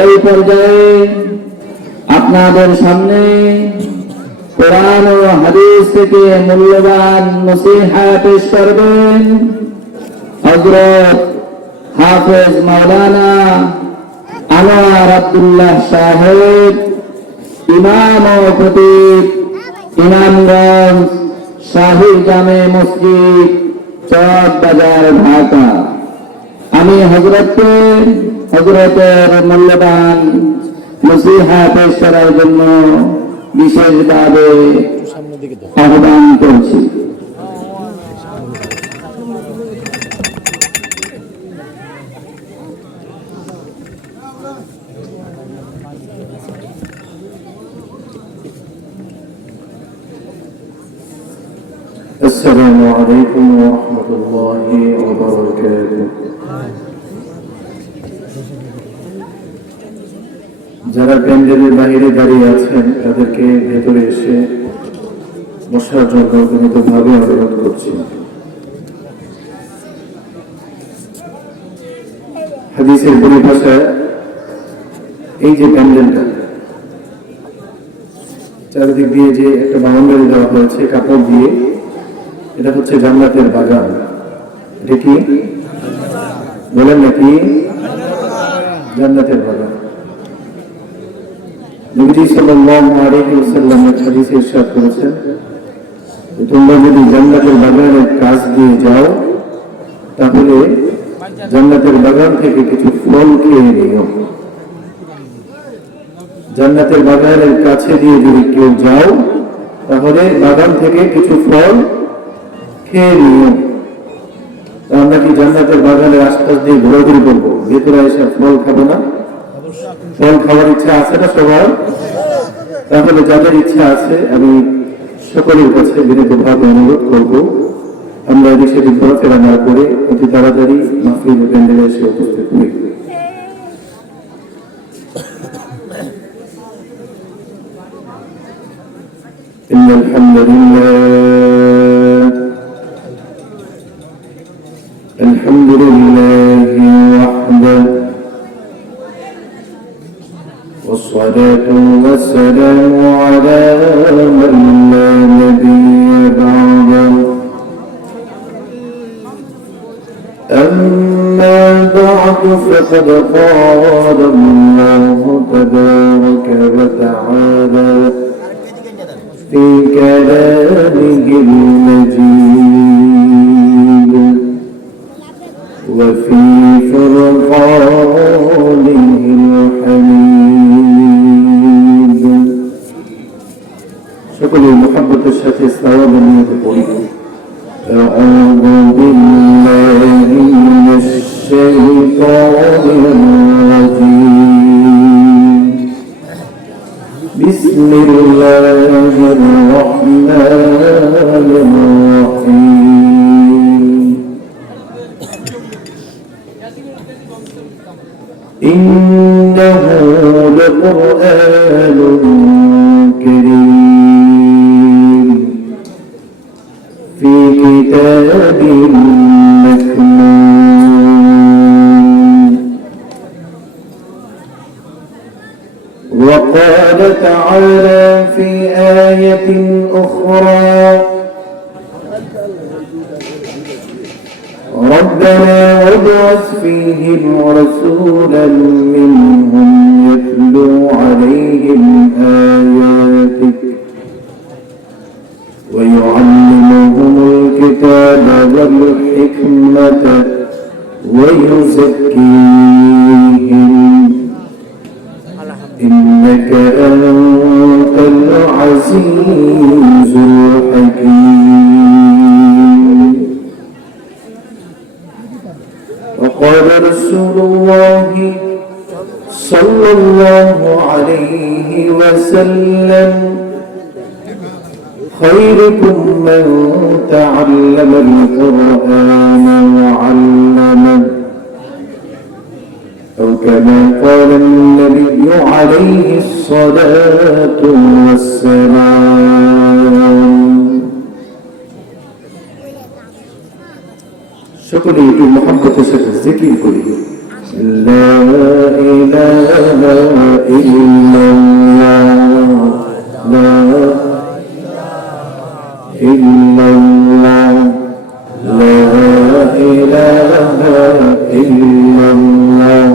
এই পর্যায়ে আপনাদের সামনে কোরআন ও হাদিস থেকে মূল্যবান নসিহত পেশ করবেন হযরত হাফেজ মাওলানা আনোয়ার আব্দুল্লাহ সাহেব, ইমাম ও খতিব, ইমামগঞ্জ শাহী জামে মসজিদ, চক বাজার, ঢাকা। আমি হযরতের মূল্যবান নসিহত পেশ করার জন্য বিশেষভাবে আহ্বান করছি। السلام عليكم ورحمة الله وبركاته। যারা প্যান্ডেলের বাইরে দাঁড়িয়ে আছেন তাদেরকে ভেতরে এসে বসার জন্য বিনীতভাবে অনুরোধ করছি। হাদিসের পরিভাষায় এই যে প্যান্ডেলটা চারিদিক দিয়ে যে একটা বাউন্ডারি দেওয়া হয়েছে কাপড় দিয়ে, এটা হচ্ছে জান্নাতের বাগান। এটা কি বলেন নাকি? জান্নাতের বাগান। নবীজি সাল্লাল্লাহু আলাইহি ওয়াসাল্লাম হাদিসে ইরশাদ করেছেন, তোমরা যদি জান্নাতের বাগানের কাছ দিয়ে যাও তাহলে জান্নাতের বাগান থেকে কিছু ফল খেয়ে নিও। জান্নাতের বাগানের কাছে দিয়ে যদি কেউ যাও তাহলে বাগান থেকে কিছু ফল খেয়ে নিও। আমরা কি জান্নাতের বাগানের আশপাশ দিয়ে ঘোরাঘুরি করবো, ভেতরে এসে ফল খাবো না? ফল খাওয়ার ইচ্ছা আছে না সবার? তাহলে যাদের ইচ্ছা আছে আমি সকলের কাছে বিনীতভাবে অনুরোধ করবো, আমরা এদিকে ঘোরাফেরা না করে অতি তাড়াতাড়ি মাহফিল প্যান্ডেলে এসে উপস্থিত হই। إن الحمد لله وحده والصلاة والسلام على من لا نبي بعده أما بعد فقد قال الله تبارك وتعالى في كلامه المجيد وفي فرقانه الحميد। সকলে মুহাব্বতের সাথে সালাম নিয়ে পড়ি। أعوذ بالله من الشيطان الرجيم بسم الله الرحمن الرحيم إنه لقرآن كريم في كتاب مكنون وقال تعالى في آية أخرى ربنا وابعث فيهم رسولا منهم يتلو عليهم آياتك ويعلمهم الكتاب والحكمة ويزكيهم إنك أنت العزيز الحكيم. وقال رسول الله صلى الله عليه وسلم خيركم من تعلم القرآن وعلمه أو كما قال النبي عليه الصلاة والسلام. সকলে একটু মহব্বতের সাথে জিকির করি لا إله إلا الله لا إلا الله لا إله إلا الله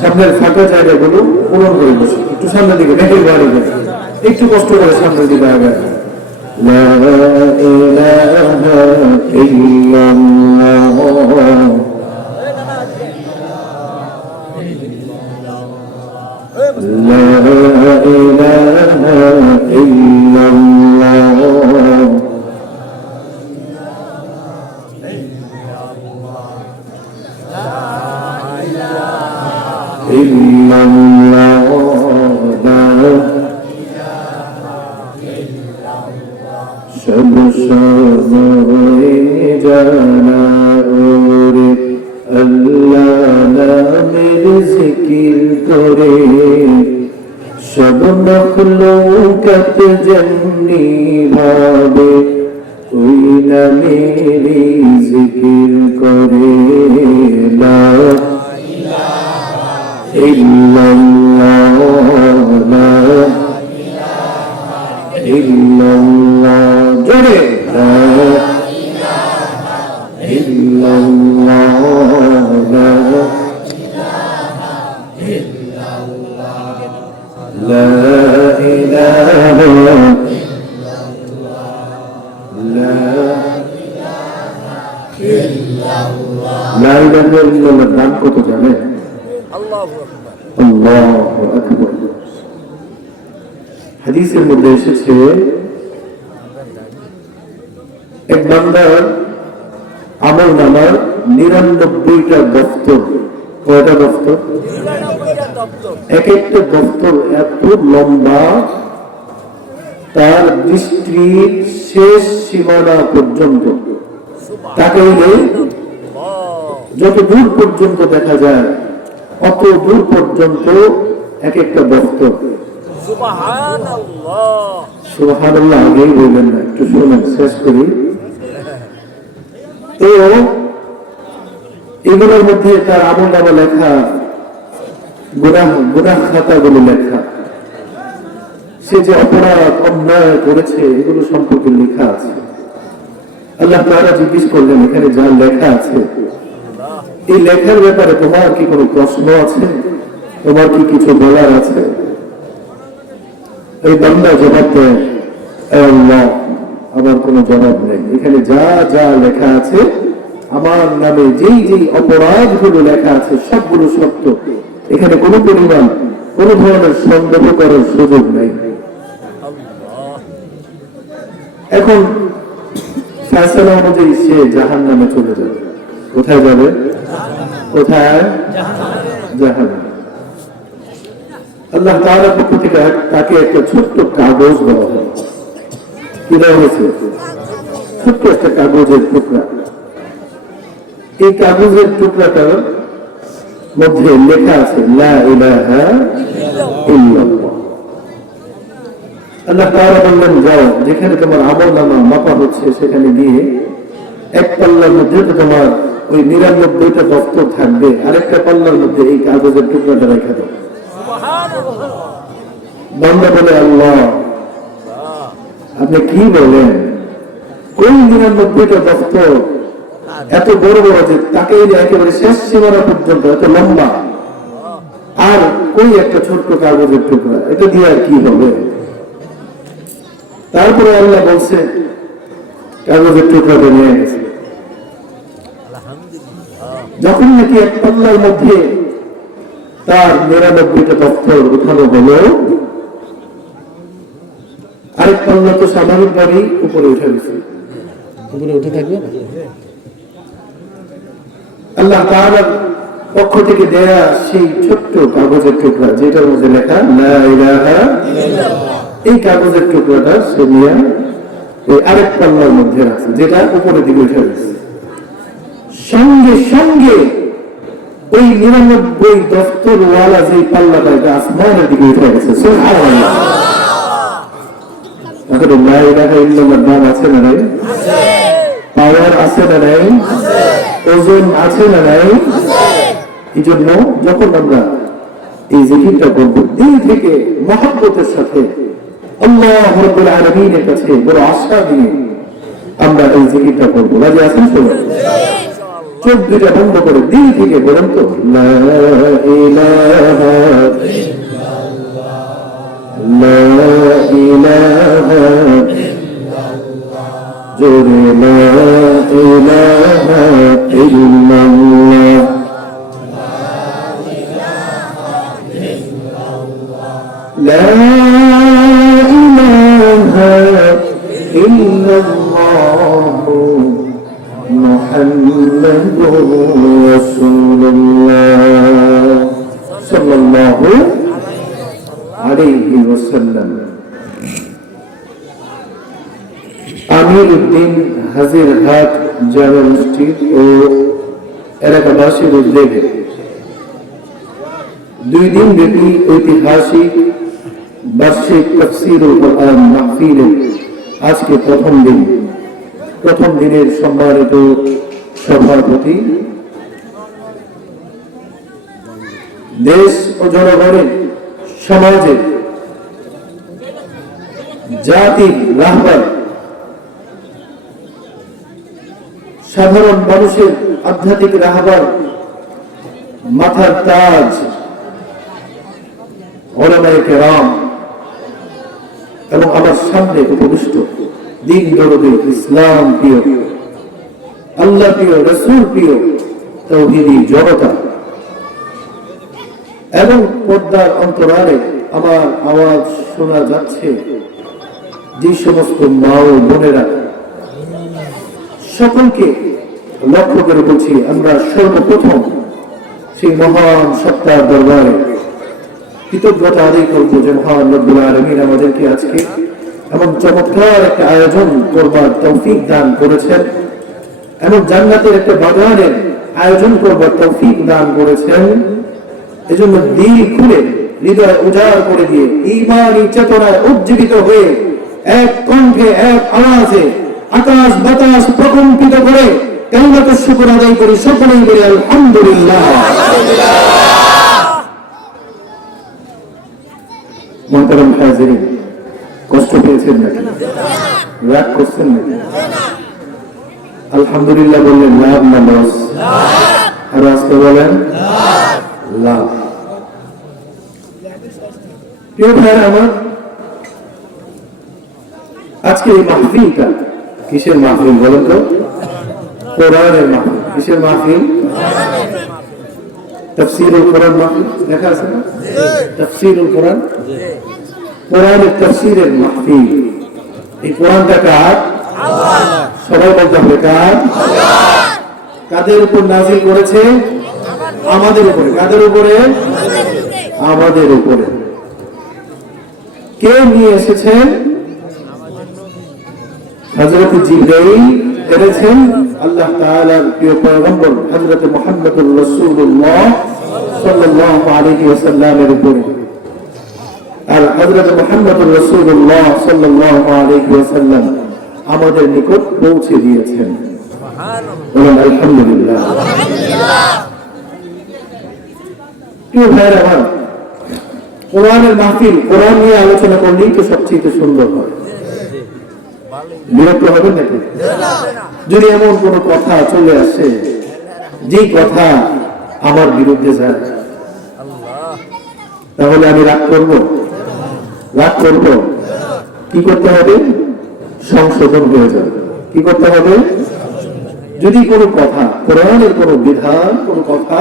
সামনের ফাঁকা জায়গাগুলো পূরণ করে বসে একটু সামনের দিকে মেঘের বাড়ি গেছে একটু কষ্ট করে সামনের দিকে আগে لا إله إلا الله لا إله إلا الله إلا الله شب شمعي جانا أوري الله نامر ذكر করে সব মখলুকাত জন্নি ভাবে ওই নামেরই জিকির করে লা ইল্লাল্লাহ লা ইল্লাল্লাহ জোরে লা ইল্লাল্লাহ লা لا إله لا إله إلا الله দান কত জানেন আল্লাহু আকবার হাদিসের মধ্যে এসেছে এক বান্দার আমল নামার 99টা দফতর কয়টা দফতর এক একটা দফতর এত লম্বা তার দৃষ্টির শেষ সীমানা পর্যন্ত তাকে যত দূর পর্যন্ত দেখা যায় অত দূর পর্যন্ত এক একটা দফতর সুবহানাল্লাহ আগেই বলবেন না একটু শুনুন শেষ করি তো এগুলোর মধ্যে তার আমল নামা লেখা গুনাহ খাতাগুলো লেখা সে যে অপরাধ অন্যায় করেছে এগুলো সম্পর্কে লেখা আছে আল্লাহ তাআলা জিজ্ঞেস করলেন এখানে যা লেখা আছে এই লেখার ব্যাপারে তোমার কি কোনো প্রশ্ন আছে তোমার কি কিছু বলার আছে এই বান্দা জবাব দেয় আল্লাহ আমার কোনো জবাব নেই এখানে যা যা লেখা আছে আমার নামে যেই যেই অপরাধগুলো লেখা আছে সবগুলো সত্য এখানে কোনো পরিমাণ কোনো ধরনের সন্দেহ করার সুযোগ নেই এখন ফয়সালা অনুযায়ী সে জাহান্নামে চলে যাবে কোথায় যাবে কোথায় জাহান্নামে আল্লাহ তাআলার পক্ষ থেকে তাকে একটা ছোট্ট কাগজ দেওয়া হয় কি দেওয়া হয়েছে ছোট্ট একটা কাগজের টুকরা এই কাগজের টুকরাটার মধ্যে লেখা আছে লা ইলাহা ইল্লাল্লাহ আল্লাহ তাআলা বললেন যাও যেখানে তোমার আমলনামা মাপা হচ্ছে সেখানে গিয়ে এক পাল্লার মধ্যে তো তোমার ওই 99টা দফতর থাকবে আরেকটা পাল্লার মধ্যে এই কাগজের টুকরাটা রেখে দাও বান্দা বলে আল্লাহ আপনি কি বলেন কোন 99টা দফতর এত বড় বড় যে তাকে একেবারে শেষ সীমানা পর্যন্ত এত লম্বা আর কোন একটা ছোট্ট কাগজের টুকরা এটা দিয়ে আর কি হবে তারপরে আল্লাহ বলছে কাগজের টুকরাটা নিয়ে গেছে যখন নাকি এক পাল্লার মধ্যে তার 99টা দফতর উঠানো হলো আরেক পাল্লা তো স্বাভাবিক ভাবেই উপরে উঠে গেছে উপরে উঠে থাকবে আল্লাহ তাআলার পক্ষ থেকে দেয়া সেই ছোট্ট কাগজের টুকরা যেটার মধ্যে লেখা লা ইলাহা ইল্লাল্লাহ এই কাগজের টুকরাটা সে নিয়ে ওই আরেক পাল্লার মধ্যে রাখছে যেটা উপরের দিকে উঠে গেছে সঙ্গে সঙ্গে ওই 99 দফতর ওয়ালা যে পাল্লাটা এটা আসমানের দিকে উঠে গেছে সুবহানাল্লাহ তাহলে লা ইলাহা ইল্লাল্লাহর দাম আছে না নাই পাওয়ার আছে না নাই? ওজন আছে না নাই? এই জন্য যখন আমরা এই জিকিরটা করব দিল থেকে মহব্বতের সাথে আল্লাহ রাব্বুল আলামিনের কাছে বড় আশা নিয়ে আমরা এই জিকিরটা করব। রাজি আছেন সবাই? চোখ দুটা বন্ধ করে দিল থেকে বলেন তো লা ইলাহা লা ইলাহা জোরে লা ইলাহা ইল্লাল্লাহ لا إله إلا الله محمد رسول الله صلى الله عليه وسلم আমির উদ্দিন হাজিরহাট জামে মসজিদ ও এলাকাবাসীর উদ্যোগে 2 দিন ব্যাপী ঐতিহাসিক বার্ষিক তাফসীরুল কোরআন মাহফিলের আজকে প্রথম দিনের সম্মানিত সভাপতি, দেশ ও জনগণের সমাজের জাতির রাহবার, সাধারণ মানুষের আধ্যাত্মিক রাহবার, মাথার তাজ উলামায়ে কেরাম এবং আমার সামনে উপবিষ্ট দিন দরদি, ইসলাম প্রিয়, আল্লাহ প্রিয়, রাসূল প্রিয় তাওহীদি জনতা এবং পর্দার অন্তরালে আমার আওয়াজ শোনা যাচ্ছে যে সমস্ত মা ও বোনেরা, সকলকে লক্ষ্য করে বলছি আমরা সর্বপ্রথম সেই মহান সত্তার দরবারে কৃতজ্ঞতা আদায় করবো যে মহান রব্বুল আলামিন আমাদেরকে আজকে এমন চমৎকার একটা আয়োজন করবার তৌফিক দান করেছেন এবং জান্নাতের একটা বাগানের আয়োজন করবার তৌফিক দান করেছেন। এজন্য দিল খুলে হৃদয় উজাড় করে দিয়ে ঈমানী চেতনায় উজ্জীবিত হয়ে এক কণ্ঠে এক আওয়াজে আকাশ বাতাস প্রকম্পিত করে কালিমাতুশ শুকর আদায় করি, সকলেই বলি আলহামদুলিল্লাহ। মুহতারাম হাজিরিন, কষ্ট পেয়েছেন নাকি? রাগ করছেন নাকি? আলহামদুলিল্লাহ বললেন লাভ না লস? আর আজকে বলেন লাভ। প্রিয় ভাইরা আমার, আজকে এই মাহফিলটা কিসের মাহফিল বলেন তো? কোরআনের মাহফিল। কিসের মাহফিল? তাফসীরুল কোরআন মাহফিল। দেখা আছে না? তাফসীরুল কোরআন, কোরআনের তাফসীরের মাহফিল। এই কোরআনটা কার? আল্লাহ। সবাই বলতে হবে কার? আল্লাহ। কাদের উপর নাযিল করেছে? আমাদের উপরে। কাদের উপরে? আমাদের উপরে। কে নিয়ে এসেছেন? হযরত জিবরাইল এনেছেন আল্লাহ তাআলার প্রিয় পয়গম্বর হযরত মুহাম্মদুর রাসূলুল্লাহ সাল্লাল্লাহু আলাইহি ওয়াসাল্লামের উপরে। আর হযরত মুহাম্মদুর রাসূলুল্লাহ সাল্লাল্লাহু আলাইহি ওয়াসাল্লাম আমাদের নিকট পৌঁছে দিয়েছেন। সুবহানাল্লাহ, আলহামদুলিল্লাহ। প্রিয় ভাইরা আমার, কোরআনের মাহফিল, কোরআন নিয়ে আলোচনা করলেই তো সবচেয়ে সুন্দর হয়। বিরক্ত হবেন নাকি? যদি এমন কোন কথা চলে আসে যে কথা আমার বিরুদ্ধে যায়, তাহলে আমি রাগ করব? রাগ করব? কি করতে হবে? সংশোধন হয়ে যাবে। কি করতে হবে? যদি কোনো কথা, কোরআনের কোনো বিধান, কোনো কথা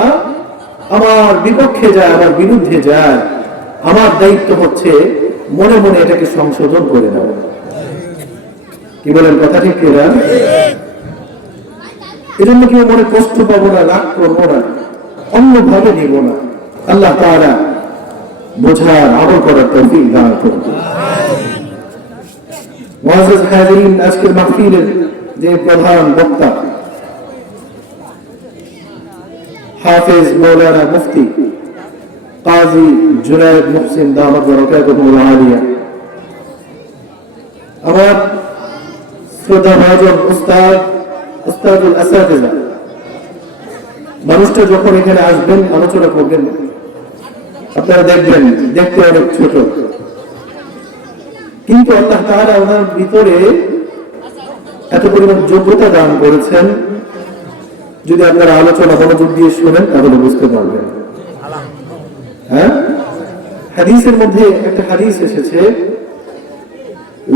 আমার বিপক্ষে যায়, আমার বিরুদ্ধে যায়, আমার দায়িত্ব হচ্ছে মনে মনে এটাকে সংশোধন করে নেওয়া। কি বলেন? কথা ঠিক কিনা? এজন্য কেউ মনে কষ্ট পাবো না, রাগ করবো না, অন্যভাবে নিব না। আল্লাহ তাআলা বোঝার, আমল করার তৌফিক দান করুন। মুআজ্জাজ হাজিরিন, আজকের মাহফিলের যে প্রধান বক্তা হাফেজ মাওলানা মুফতি কাজী জুনায়েদ মুহসিন দামাত বারাকাতুহুল আলিয়া, আমার শ্রদ্ধাভাজন উস্তাদ উস্তাদুল আসাতিজা, মানুষটা যখন এখানে আসবেন আলোচনা করবেন, আপনারা দেখবেন দেখতে অনেক ছোট, কিন্তু আল্লাহ তাআলা ওনার ভিতরে এত পরিমাণ যোগ্যতা দান করেছেন। যদি আপনারা আলোচনা মনোযোগ দিয়ে শুনেন তাহলে বুঝতে পারবেন। হ্যাঁ, হাদিসের মধ্যে একটা হাদিস এসেছে,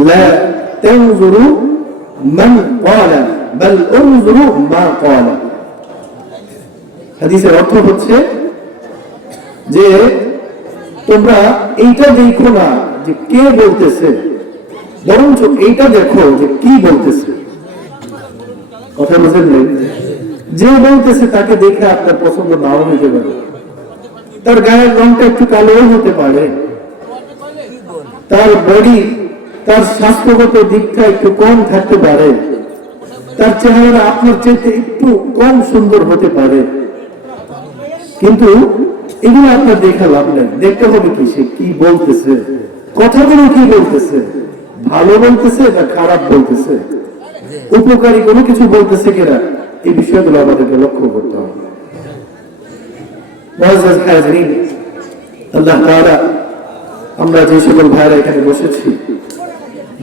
লা তানজুরু মান ক্বালা বাল উনজুরু মা ক্বালা। হাদিসের অর্থ হচ্ছে যে তোমরা এইটা দেখো না যে কে বলতেছে, বরঞ্চ এইটা দেখো যে কি বলতেছে। কথা বুঝলেন? যে বলতেছে তাকে দেখে আপনার পছন্দ নাও হতে পারে, তার গায়ের রংটা একটু কালো হতে পারে, তার বডি, তার স্বাস্থ্যগত দিকটা একটু কম থাকতে পারে, তার চেহারা আপনার চাইতে একটু কম সুন্দর হতে পারে, কিন্তু এগুলো আপনার দেখে লাভ নেই। দেখতে হবে কি সে কি বলতেছে, কথাগুলো কি বলতেছে, ভালো বলতেছে না খারাপ বলতেছে, উপকারী কোনো কিছু বলতেছে কিনা, এই বিষয়গুলো আমাদেরকে লক্ষ্য করতে হবে। মুআজ্জাজ হাজিরিন, আল্লাহ তাআলা আমরা যে সকল ভাইরা এখানে বসেছি,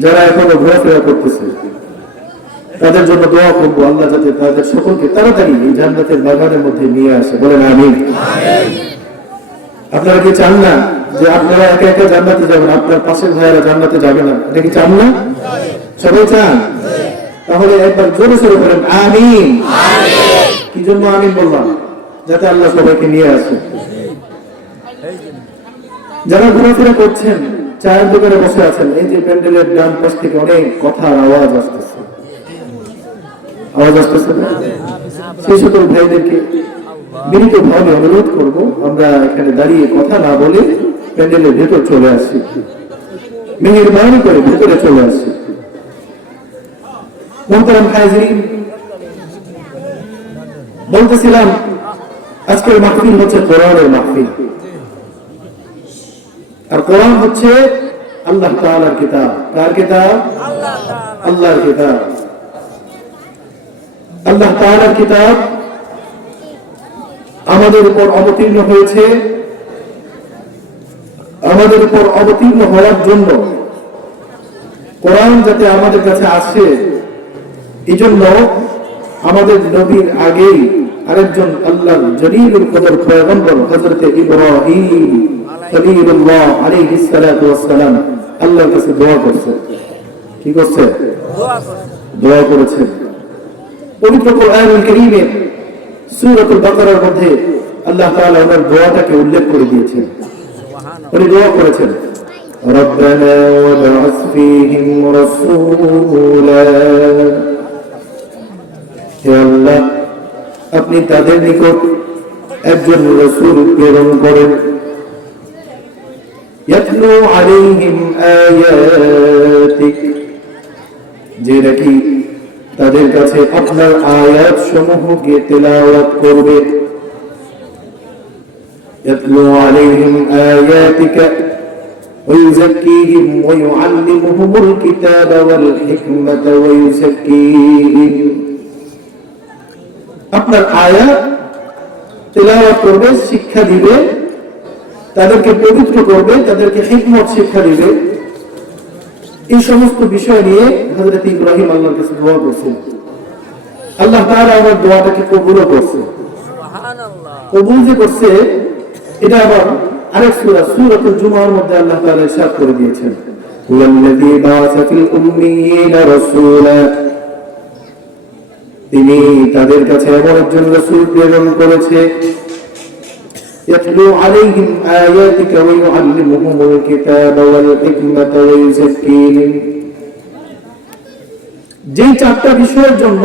যারা এখনো ঘোরাফেরা করতেছে, তাদের জন্য দোয়া করবো আল্লাহ যাতে তাদের সকলকে তাড়াতাড়ি এই জান্নাতের বাগানের মধ্যে নিয়ে আসে। বলেন আমিন। আপনারা কি চান না যে আপনারা একা একা জান্নাতে যাবেন, আপনার পাশের ভাইয়েরা জান্নাতে যাবে না? এটা কি চান না? সবাই চান? তাহলে একবার জোরে সোরে বলেন আমিন। কি জন্য আমিন বললাম? যাতে আল্লাহ সবাইকে নিয়ে আসে। যারা ঘোরাফেরা করছেন, চায়ের দোকানে বসে আছেন, এই যে প্যান্ডেলের ডান পাশ থেকে অনেক কথার আওয়াজ আসতেছে, সেই সকল ভাইদেরকে বিনীত ভাবে অনুরোধ করব, আমরা এখানে দাঁড়িয়ে কথা না বলে প্যান্ডেলের ভেতর চলে আসি, মেহেরবানি করে ভেতরে চলে আসি। মোহতারাম হাজিরিন, বলতেছিলাম আজকের মাহফিল হচ্ছে কোরআনের মাহফিল, আর কোরআন হচ্ছে আল্লাহ তাআলার কিতাব। কার কিতাব? আল্লাহর কিতাব। আল্লাহ তাআলার কিতাব আমাদের উপর অবতীর্ণ হয়েছে, আমাদের উপর অবতীর্ণ হওয়ার জন্য কোরআন যাতে আমাদের কাছে আসে, এই জন্য আমাদের নবীর আগেই আরেকজন আল্লাহর জলিলুল কদর পয়গম্বর হযরত ইব্রাহিম খলিলুল্লাহ আলাইহিস সালাতু ওয়াস সালাম আল্লাহর কাছে দোয়া করছে। কি করছে? দোয়া করেছে। পবিত্র কোরআনুল কারীমে সূরাতুল বাকারার মধ্যে আল্লাহ তাআলা ওনার দোয়াটাকে উল্লেখ করে দিয়েছেন। উনি দোয়া করেছেন, রব্বানা ওয়াবআস ফীহিম রাসূলা, হে আল্লাহ আপনি তাদের নিকট একজন রাসূল প্রেরণ করেন, ইয়াতলু আলাইহিম আয়াতিক, যে নাকি তাদের কাছে আপনার আয়াত সমূহকে তেলাওয়াত করবে। ইয়াতলু আলাইহিম আয়াতিকা ওয়া ইউযাক্কিহিম ওয়া ইউআল্লিমুহুমুল কিতাবা ওয়াল হিকমাতা ওয়া ইউযাক্কিহিম, আপনার আয়াত তেলাওয়াত করবে, শিক্ষা দিবে, তাদেরকে পবিত্র করবে, তাদেরকে হিকমত শিক্ষা দিবে। এই সমস্ত বিষয় নিয়ে হযরত ইব্রাহিম আল্লাহর কাছে দোয়া করছেন। আল্লাহ তাআলা আমার দোয়াটাকে কবুলও করছে। সুবহানাল্লাহ। কবুল যে করছে, এটা আবার আরেক সূরা সূরাতুল জুমার মধ্যে আল্লাহ তাআলা ইরশাদ করে দিয়েছেন, ওয়াল্লাযী বাআসা ফিল উম্মিয়িনা রাসূলা, তিনি তাদের কাছে এমন একজন রাসূল প্রেরণ করেছে, ইয়াতলু আলাইহিম আয়াতিকা ওয়া ইউআল্লিমুহুমুল কিতাবা ওয়াল হিকমাতা ওয়া ইউযাক্কিহিম, যে চারটা বিষয়ের জন্য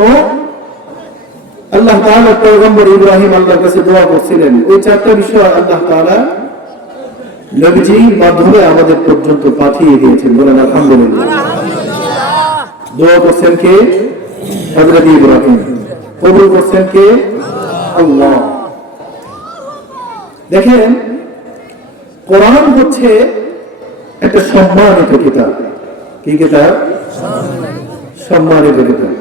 আল্লাহ তাআলা পয়গম্বর ইব্রাহিম আল্লাহর কাছে দোয়া করছিলেন, ওই চারটা বিষয় আল্লাহ তাআলা নবীজির মাধ্যমে আমাদের পর্যন্ত পাঠিয়ে দিয়েছেন। বলেন আলহামদুলিল্লাহ। দোয়া করছেন কে? হযরত ইব্রাহিম। কবুল করছেন কে? আল্লাহ। দেখেন, কোরআন হচ্ছে একটা সম্মানিত কিতাব। কি কিতাব? সম্মানিত কিতাব।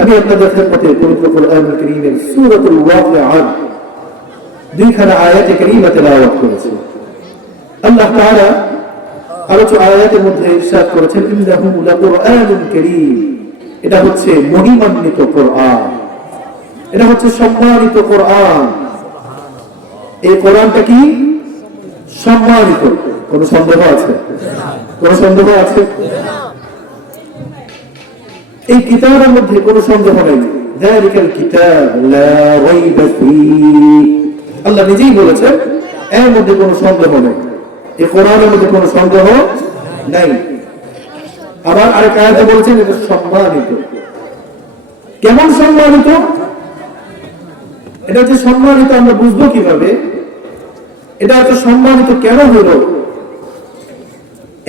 আমি আপনাদের খেদমতে পবিত্র কোরআনুল কারীমের সূরাতুল ওয়াকিআ দুইখানা আয়াতে কারীমা তেলাওয়াত করেছি। আল্লাহ তাআলা আলোচিত আয়াতের মধ্যে ইরশাদ করেছেন, ইন্নাহু লাকুরআনুন কারীম, এটা হচ্ছে মহিমান্বিত কোরআন, এটা হচ্ছে সম্মানিত কোরআন। এই কোরআনটা কি সম্মানিত? কোন সন্দেহ আছে? কোন সন্দেহ আছে? এই কিতাবের মধ্যে কোন সন্দেহ নেই। যালিকাল কিতাব লা রাইবা ফীহি, আল্লাহ নিজেই বলেছেন এর মধ্যে কোনো সন্দেহ নেই, এই কোরআনের মধ্যে কোনো সন্দেহ নাই। আবার আরেক আয়াতে বলেছেন এটা সম্মানিত। কেমন সম্মানিত? এটা যে সম্মানিত আমরা বুঝবো কিভাবে? এটা এত সম্মানিত কেন হলো?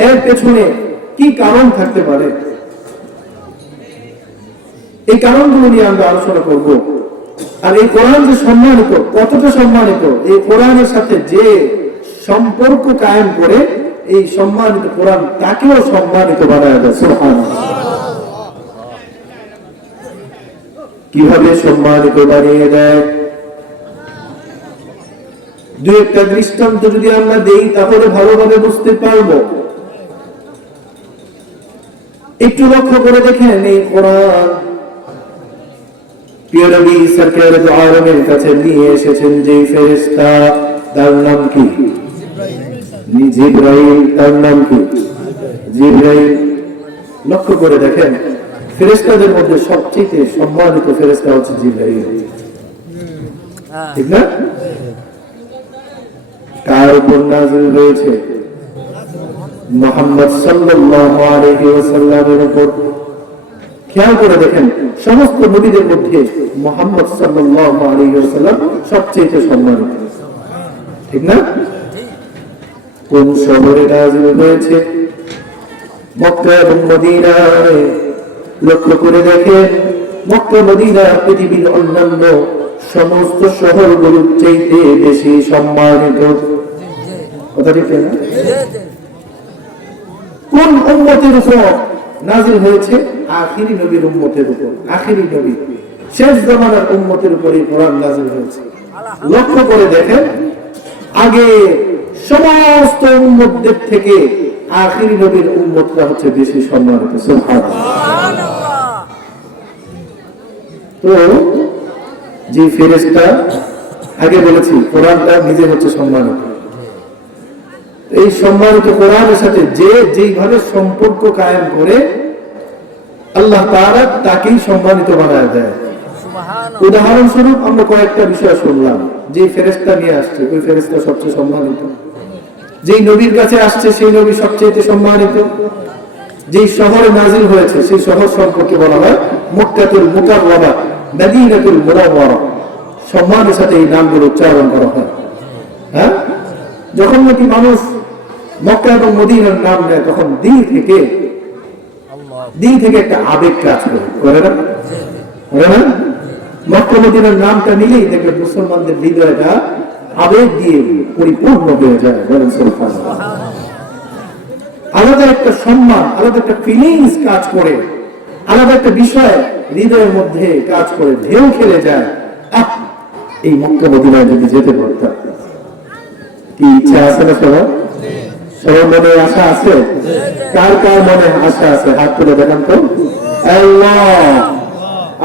এর পেছনে কি কারণ থাকতে পারে? এই কারণগুলো নিয়ে আমরা আলোচনা করব। আর এই কোরআন যে সম্মানিত, কতটা সম্মানিত, এই কোরআনের সাথে যে সম্পর্ক কায়েম করে এই সম্মানিত কোরআন তাকেও সম্মানিত বানায় দেয়। সুবহানাল্লাহ। কিভাবে সম্মানিত বানিয়ে দেয়? দুই একটা দৃষ্টান্ত যদি আমরা দেই তাহলে ভালোভাবে বুঝতে পারবো। একটু লক্ষ্য করে দেখেন, এই কোরআন প্রিয় নবী সরকার দু আলমের কাছে নিয়ে এসেছেন যে ফেরেশতা, তার নাম কি? জিবরাইল। তার নাম কি? জিবরাইল। লক্ষ্য করে দেখেন, ফেরেশতাদের মধ্যে সবচেয়ে সম্মানিত ফেরেশতা হচ্ছে জিবরাইল, ঠিক না? কার উপর নাযিল হয়েছে? মুহাম্মদ সাল্লাল্লাহু আলাইহি ওয়াসাল্লামের উপর। খেয়াল করে দেখেন, সমস্ত নবীদের মধ্যে মুহাম্মদ সাল্লাল্লাহু আলাইহি ওয়াসাল্লাম সবচেয়ে সম্মানিত, ঠিক না? কোন শহরে নাযিল হয়েছে? মক্কা এবং মদিনায়। লক্ষ্য করে দেখেন, মক্কা মদিনা পৃথিবীর অন্যান্য সমস্ত শহরগুলোর চাইতে বেশি সম্মানিত। কথা ঠিক না? কোন উম্মতের উপর নাযিল হয়েছে? আখিরি নবীর উম্মতের উপর। আখিরি নবী, শেষ জামানার উম্মতের উপর এই কোরআন নাযিল হয়েছে। লক্ষ্য করে দেখেন, আগে সমস্ত উম্মতদের থেকে আখিরি নবীর উম্মতরা হচ্ছে বেশি সম্মানিত। সুবহানাল্লাহ। তো যে ফেরেশতা, আগে বলেছি কোরআনটা নিজে হচ্ছে সম্মানিত। এই সম্মানিত কোরআনের সাথে যে যেইভাবে সম্পর্ক কায়েম করে আল্লাহ তাআলা তাকেই সম্মানিত বানায় দেয়। উদাহরণস্বরূপ আমরা কয়েকটা বিষয় শুনলাম। যে ফেরেশতা নিয়ে আসছে ওই ফেরেশতা সবচেয়ে সম্মানিত, যেই নবীর কাছে আসছে সেই নবী সবচেয়ে সম্মানিত, যেই শহরে নাযিল হয়েছে সেই শহর সম্পর্কে বলা হয় মক্কাতুল মুকাররমা, মদিনাতুল মুনাওয়ারা। সম্মানের সাথে এই নামগুলো উচ্চারণ করা হয়। হ্যাঁ, যখন নাকি মানুষ মক্কা এবং মদিনার নাম নেয় তখন দিল থেকে একটা আবেগ কাজ করে না? করে না? মক্কা মদিনার নামটা নিলেই দেখবে মুসলমানদের হৃদয়টা আবেগ দিয়ে পরিপূর্ণ হয়ে যায়। আলাদা একটা সম্মান, আলাদা একটা ফিলিংস কাজ করে, আলাদা একটা বিষয় হৃদয়ের মধ্যে কাজ করে, ঢেউ খেলে যায়। এই মক্কা মদিনায় যদি যেতে পারতাম। কি ইচ্ছা আছে না সবার? সবার মনে আশা আছে? কার কার মনে আশা আছে? হাত তুলে দেখান তো। আল্লাহ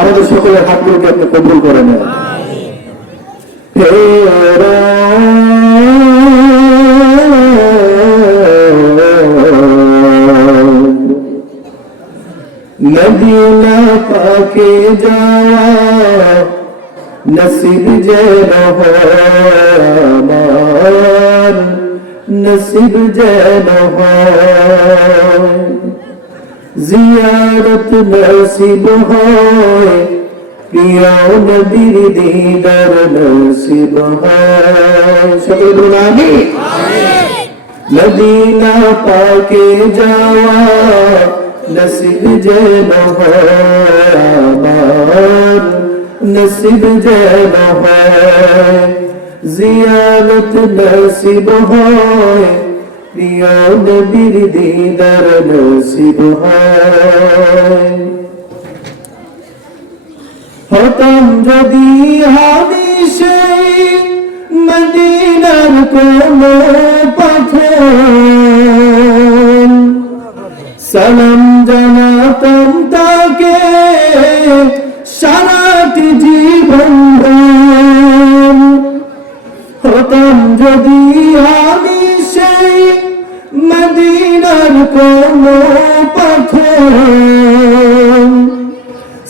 আমাদের সকলের হাতগুলোকে আপনি কবুল করে নেন। মদিনা পাকে যাওয়া নসিব যেন আমার, নসিব যেন জিয়ারত নসিব হয়, প্রিয় নবীর দিদার নসিব হয়। সকলে বলুন আমিন। মদিনা পাকে যাওয়া নসিব যেন আমার, নসিব যেন জিয়ারত নসিব হয়, প্রিয় নবীর দিদার নসিব হয়। হতাম যদি আমি সেই মদিনার কোনো পাথর, সালাম জানাতাম তাকে সারাটি জীবন ভর। হতাম যদি আমি সেই মদিনার কোনো পাথর,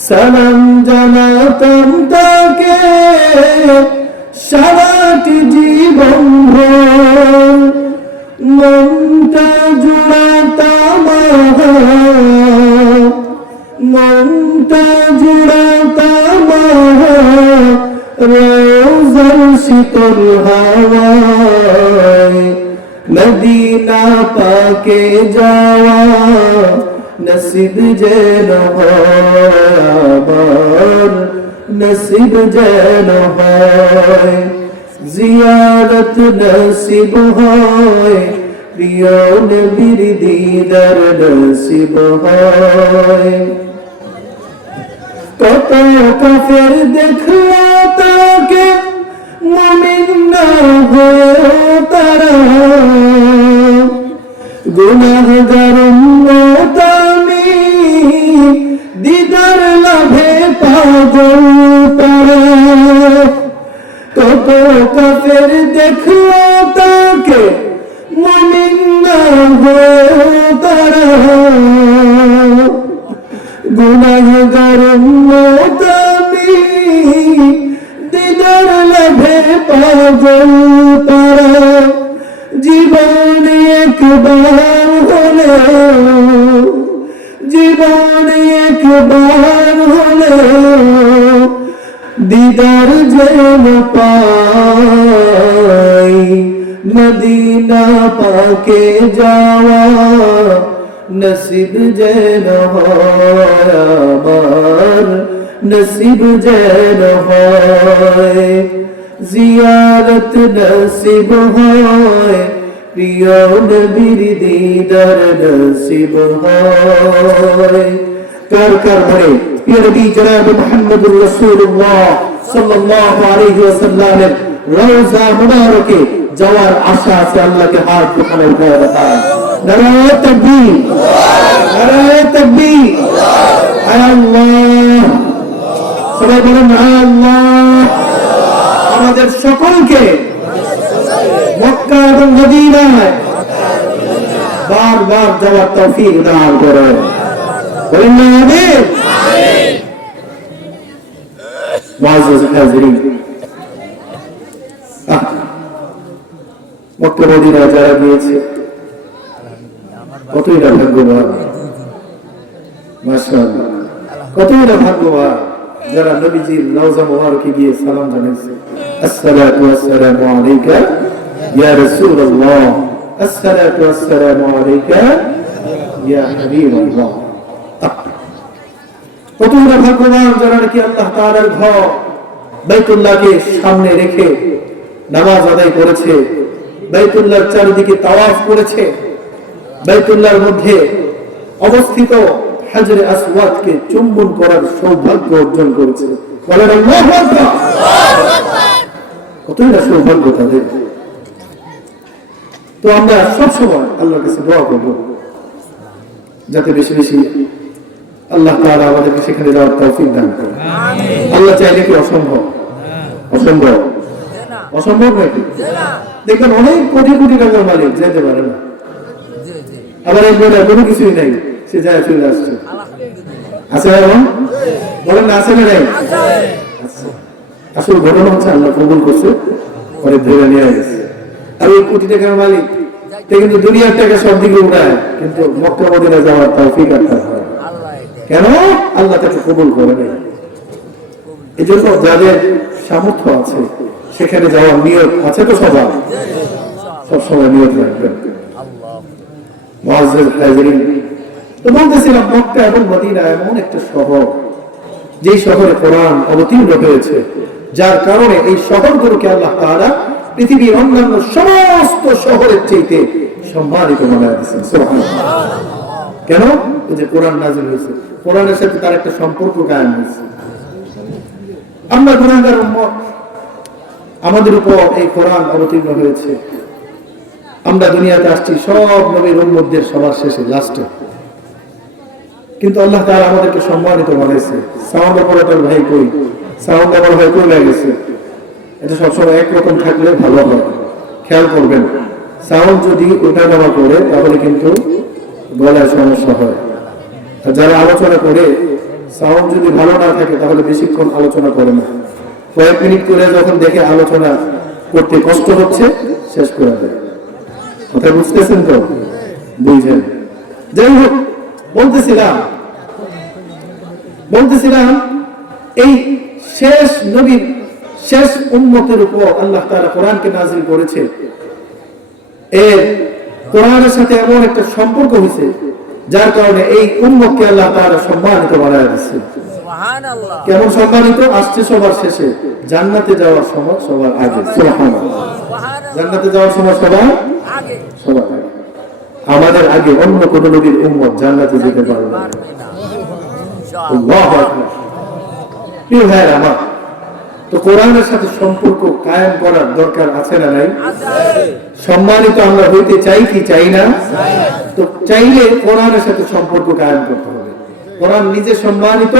সালাম জানাতাম তাকে সারাটি জীবন ভর। মনটা জুড়াতাম, মনটা জুড়াতাম রোজার শীতল হাওয়ায়, মদিনা পাকে যাওয়া নসিব যেন হয় আমার, নসিব যেন হয়। জিয়ারত নসিব হয়, প্রিয় নবীর দিদার নসিব হয়। কত কাফের দেখলো তাকে, মুমিন না হয়েও তারা, গুনাহগার উম্মত আমি, দিদার লাভে পাগল তারা। কত কাফের দেখলো তাকে, মুমিন না হয়েও তারা, গুনাহগার উম্মত আমি, দিদার লাভে পাগল তারা। জীবন একবার হলেও, জীবন একবার হলেও দিদার যেন পাই, মদিনা পাকে যাওয়া নসিব যেন হয় আমার, নসিব যেন হয়। জিয়ারত নসিব হয়, প্রিয় নবীর দিদার নসিব হয়। কার কার ঘরে প্রিয় নবী জনাব মুহাম্মদুর রাসূলুল্লাহ সাল্লাল্লাহু আলাইহি ওয়াসাল্লামের রওজা মুবারকে যাওয়ার আশা আছে? আল্লাহকে হাত উঠানো দেখায়। নারায়ে তাকবীর, নারায়ে তাকবীর, আল্লাহ, সবাই বলেন আল্লাহ। আমাদের সকলকে মক্কা এবং মদিনায় বারবার যাওয়ার তৌফিক দান করেন। বলেন না আমিন। মুআজ্জাজ হাজিরিন, মক্কা মদিনায় যারা গিয়েছে কতই না ভাগ্যবান, মাশাআল্লাহ, কতই না ভাগ্যবান যারা নবীজির রওজা মুবারকে গিয়ে সালাম জানিয়েছে। আসসালাতু ওয়াসসালামু আলাইকা ইয়া রাসূলুল্লাহ, আসসালাতু ওয়াসসালামু আলাইকা ইয়া হাবিবাল্লাহ। কতই না ভাগ্যবান যারা নাকি আল্লাহ তাআলার ঘর বাইতুল্লাহকে সামনে রেখে নামাজ আদায় করেছে, বাইতুল্লাহর চারিদিকে তাওয়াফ করেছে, বাইতুল্লাহর মধ্যে অবস্থিত হাজরে আসওয়াদকে চুম্বন করার সৌভাগ্য অর্জন করেছে। বলেন আল্লাহু আকবার। কতই না সৌভাগ্য তাদের। তো আমরা সব সময় আল্লাহর কাছে দোয়া করব যাতে বেশি বেশি আল্লাহ তাআলা আমাদেরকে সেখানে যাওয়ার তৌফিক দান করেন। আল্লাহ চাইলে কি অসম্ভব? অসম্ভব? অসম্ভব নাকি? দেখবেন অনেক কোটি কোটি টাকার মালিক যেতে পারে না, আবার একবার কোনো কিছুই নাই, সে যায় চলে আসছে। আছে না? বলেন না, আছে না? নাই? আসলে ঘটনা হচ্ছে আল্লাহ কবুল করছে, পরে ধরে নিয়ে গেছে। আর ওই কোটি টাকার মালিক কিন্তু দুনিয়ার টাকা সব দিকে উড়ায়, কিন্তু মক্কা মদিনা যাওয়ার তৌফিক আর তার হয়। কেন? আল্লাহ তাকে কবুল করে নাই। এই জন্য যাদের সামর্থ্য আছে সেখানে যাওয়ার নিয়ত আছে তো সবার, সবসময় নিয়ত রাখবেন। মুআজ্জাজ হাজিরিন, তো বলতেছিলাম মক্কা এবং মদিনা এমন একটা শহর, যে শহরে কোরআন অবতীর্ণ হয়েছে, যার কারণে এই শহরগুলোকে আল্লাহ তাআলা পৃথিবীর অন্যান্য সমস্ত শহরের চাইতে সম্মানিত বানায় দিয়েছেন। সুবহানাল্লাহ। কেন? এই যে কোরআন নাযিল হয়েছে, কোরআনের সাথে তার একটা সম্পর্ক কায়েম হয়েছে। আমরা গুনাহগার উম্মত, আমাদের উপর এই কোরআন অবতীর্ণ হয়েছে। আমরা দুনিয়াতে আসছি সব নবীর উম্মতদের সবার শেষে, লাস্টে, কিন্তু আল্লাহ তাআলা আমাদেরকে সম্মানিত বানাইছে। সাউন্ড অপারেটর ভাই কই? সাউন্ড আমার ভাই কই গেছে? এটা সবসময় একরকম থাকলে ভালো হয়, খেয়াল করবেন। সাউন্ড যদি ওঠা নামা করে তাহলে কিন্তু গলায় সমস্যা হয়। আর যারা আলোচনা করে সাউন্ড যদি ভালো না থাকে তাহলে বেশিক্ষণ আলোচনা করে না, কয়েক মিনিট করে যখন দেখে আলোচনা করতে কষ্ট হচ্ছে শেষ করে দেয়। কথা বুঝতেছেন তো? বুঝছেন? যাই হোক, বলতেছিলাম এই শেষ নবীর শেষ উম্মতের উপর আল্লাহ তাআলা কোরআনকে নাযিল করেছে। এর কোরআনের সাথে এমন একটা সম্পর্ক হয়েছে যার কারণে এই উম্মতকে আল্লাহ তাআলা সম্মানিত বানায় দিয়েছে। সুবহানাল্লাহ। কেমন সম্মানিত? আসছে সবার শেষে, জান্নাতে যাওয়ার সময় সবার আগে। সুবহানাল্লাহ। জান্নাতে যাওয়ার সময় সবার আগে। আমাদের আগে অন্য কোন নবীর উম্মত জান্নাতে যেতে পারবে না। আল্লাহু আকবার। প্রিয় ভাইরা আমার, তো কোরআনের সাথে সম্পর্ক কায়েম করার দরকার আছে না নাই? সম্মানিত আমরা হইতে চাই কি চাই না? তো চাইলে কোরআনের সাথে সম্পর্ক কায়েম করতে হবে। কোরআন নিজে সম্মানিত,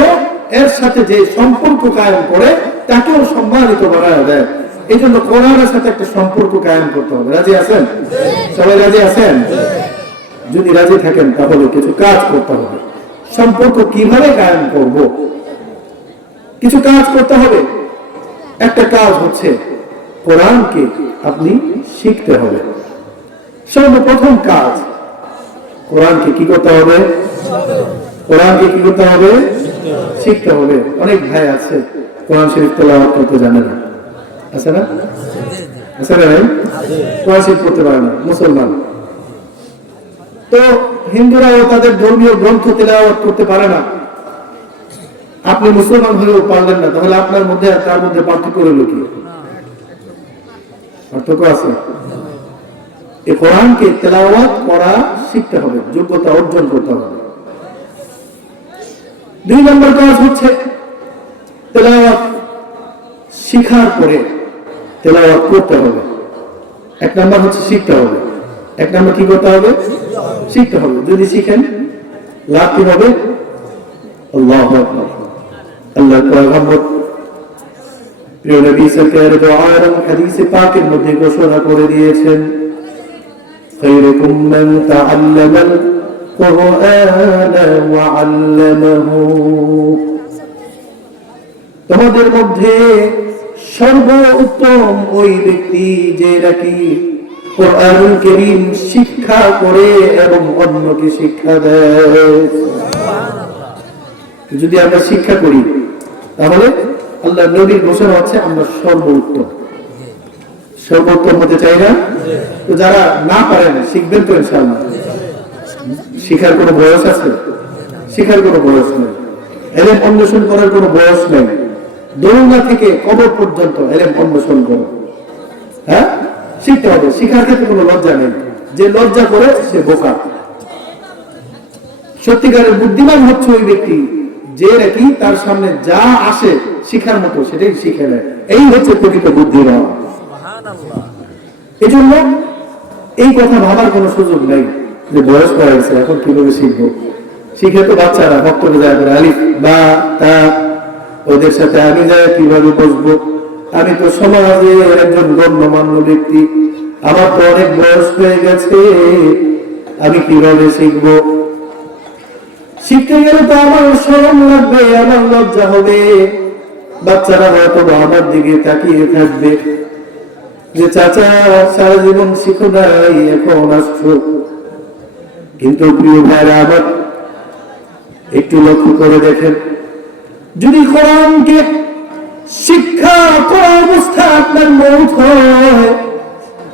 এর সাথে যে সম্পর্ক কায়েম করে তাকেও সম্মানিত বানায় দেয়। এই জন্য কোরআনের সাথে একটা সম্পর্ক কায়েম করতে হবে। রাজি আছেন? সবাই রাজি আছেন? যদি রাজি থাকেন তাহলে কিছু কাজ করতে হবে। সম্পর্ক কিভাবে কায়েম করব? কিছু কাজ করতে হবে। একটা কাজ হচ্ছে কোরআনকে আপনি শিখতে হবে। সর্বপ্রথম কাজ, কোরআনকে কি করতে হবে? কোরআনকে কি করতে হবে? শিখতে হবে। অনেক ভাই আছে কোরআন শরীফ তেলাওয়াত করতে জানে না, আছে না? আছে না ভাই? কোরআন শরীফ পড়তে পারে না, মুসলমান। তো হিন্দুরাও তাদের ধর্মীয় গ্রন্থ তেলাওয়াত করতে পারে না। আপনি মুসলমান হয়েও পারলেন না, তাহলে আপনার মধ্যে আর তার মধ্যে পার্থক্য হলো কি? পার্থক্য আছে। এই কোরআনকে তেলাওয়াত করা শিখতে হবে, যোগ্যতা অর্জন করতে হবে। 2 নম্বর কাজ হচ্ছে তেলাওয়াত শিখার পরে তেলাওয়াত করতে হবে। 1 নম্বর হচ্ছে শিখতে হবে। 1 নম্বর কি করতে হবে? শিখতে হবে। যদি শিখেন লাভ কি হবে? আল্লাহু আকবার। আল্লাহ রহমত। প্রিয় নবী সরকার দোয়ার হাদিসে পাকের মধ্যে ঘোষণা করে দিয়েছেন, খায়রুকুম মান তাআল্লামাল কুরআনা ওয়া আল্লামাহু। তোমাদের মধ্যে সর্বোত্তম ওই ব্যক্তি যে নাকি কোরআনুল কারীম শিক্ষা করে এবং অন্যকে শিক্ষা দেয়। যদি আমরা শিক্ষা করি তাহলে আল্লাহ নবীর ঘোষণা হচ্ছে আমরা সর্বোত্তম। সর্বোত্তম হতে চাই না? তো যারা না পারেন শিখবেন তো ইনশাআল্লাহ। শিখার কোনো বয়স আছে? শিখার কোনো বয়স নেই। এলেম অন্বেষণ করার কোনো বয়স নেই। দৌড়া থেকে কবর পর্যন্ত এলেম অন্বেষণ করো। হ্যাঁ, শিখতে হবে। শিখার ক্ষেত্রে কোনো লজ্জা নেই। যে লজ্জা করে সে বোকা। সত্যিকারের বুদ্ধিমান হচ্ছে ওই ব্যক্তি যে নাকি তার সামনে যা আসে শিখার মতো সেটাই শিখে নেয়। এই হচ্ছে প্রকৃত বুদ্ধিমান। এই জন্য এই কথা ভাবার কোনো সুযোগ নেই যে বয়স হয়ে গেছে এখন কিভাবে শিখবো। শিখে তো বাচ্চারা বক্তব্য যায় করে আলিফ বা তা, ওদের সাথে আমি যাই কিভাবে বসবো? আমি তো সমাজে একজন গণ্যমান্য ব্যক্তি, আমার তো অনেক বয়স হয়ে গেছে, আমি কিভাবে শিখবো? শিখতে গেলে তো আমার শরম লাগবে, আমার লজ্জা হবে। বাচ্চারা হয়তো আমার দিকে তাকিয়ে থাকবে যে চাচা সারা জীবন শিখো নাই, এখন আসছো। কিন্তু প্রিয় ভাইরা আমার, একটু লক্ষ্য করে দেখেন, যদি কোরআনকে শিক্ষা করা অবস্থা আপনার মৌত হয়,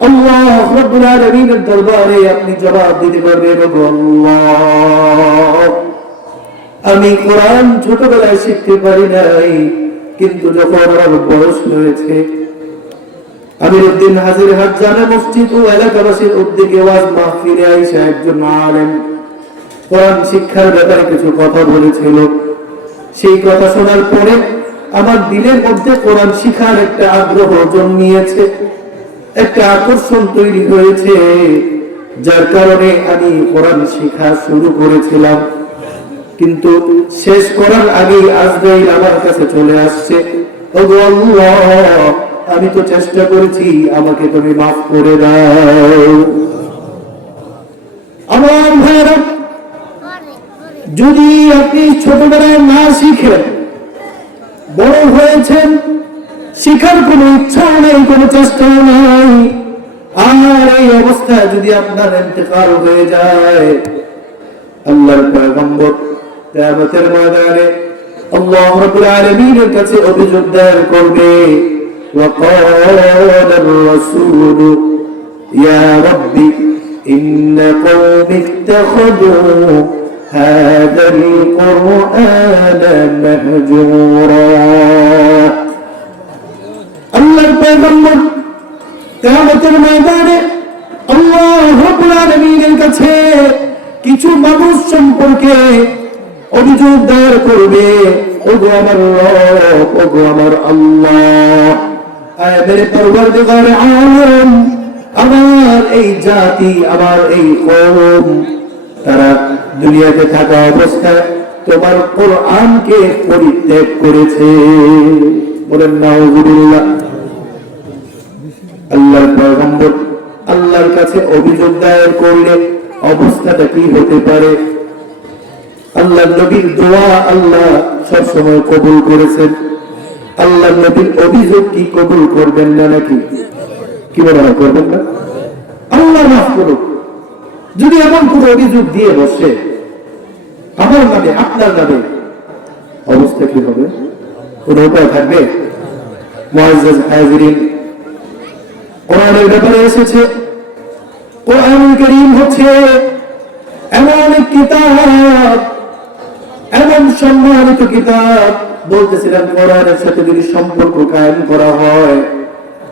আল্লাহ রাব্বুল আলামিনের দরবারে আপনি জবাব দিতে পারবেন, আল্লাহ আমি কোরআন ছোটবেলায় শিখতে পারি নাই, কিন্তু যখন আমার বয়স হয়েছে আমিরউদ্দিন হাজিরহাট জামে মসজিদ ও এলাকাবাসীর উদ্যোগে ওয়াজ মাহফিলে আয়েশা একজন আলেম কোরআন শিক্ষার ব্যাপারে কিছু কথা বলেছিল। সেই কথা শোনার পরে আমার দিলের মধ্যে কোরআন শিখার একটা আগ্রহ জন্মিয়েছে, একটা আকর্ষণ তৈরি হয়েছে, যার কারণে আমি কোরআন শিখা শুরু করেছিলাম। কিন্তু শেষ করার আগেই আজরাইল আমার কাছে চলে আসছে, ওগো আল্লাহ, আমি তো চেষ্টা করেছি, আমাকে তুমি মাফ করে দাও। আমার ভাইরা, যদি আপনি ছোটবেলায় না শিখেন, বড় হয়েছেন, শিখার কোনো ইচ্ছা নেই, কোনো চেষ্টা নাই, আর এই অবস্থায় যদি আপনার ইন্তেকাল হয়ে যায়, আল্লাহর পয়গম্বর কিয়ামতের ময়দানে আল্লাহ রাব্বুল আলামিনের কাছে অভিযোগ দায়ের করবে, وقال الرسول يا رب إن قومي اتخذوا هذا القرآن مهجورا। আল্লাহর পয়গম্বর কিয়ামতের ময়দানে আল্লাহ রাব্বুল আলামিনের কাছে কিছু মানুষ সম্পর্কে অভিযোগ দায়ের করবে, ওগো আমার রব, ওগো আমার আল্লাহ, আয় মেরে পরওয়ারদিগার আলম, আমার এই জাতি, আমার এই কওম, তারা দুনিয়াতে থাকা অবস্থায় তোমার কোরআনকে পরিত্যাগ করেছে। বলেন নাউযুবিল্লাহ। আল্লাহর পয়গম্বর আল্লাহর কাছে অভিযোগ দায়ের করলে অবস্থাটা কি হতে পারে? আল্লাহর নবীর দোয়া আল্লাহ সবসময় কবুল করেছেন, আল্লাহর নবীর অভিযোগ কি কবুল করবেন না নাকি? কি বলা হয়, করবেন না? আল্লাহ মাফ করুক, যদি এমন কোন অভিযোগ দিয়ে বসে আমার নামে, আপনার নামে, অবস্থা কি হবে? কোন উপায় থাকবে? মুআজ্জাজ হাজিরিন, কোরআনের ব্যাপারে এসেছে, কোরআনুল কারীম হচ্ছে এমন এক কিতাব, এমন সম্মানিত কিতাব। বলতেছিলাম, কোরআনের সাথে যদি সম্পর্ক কায়েম করা হয়,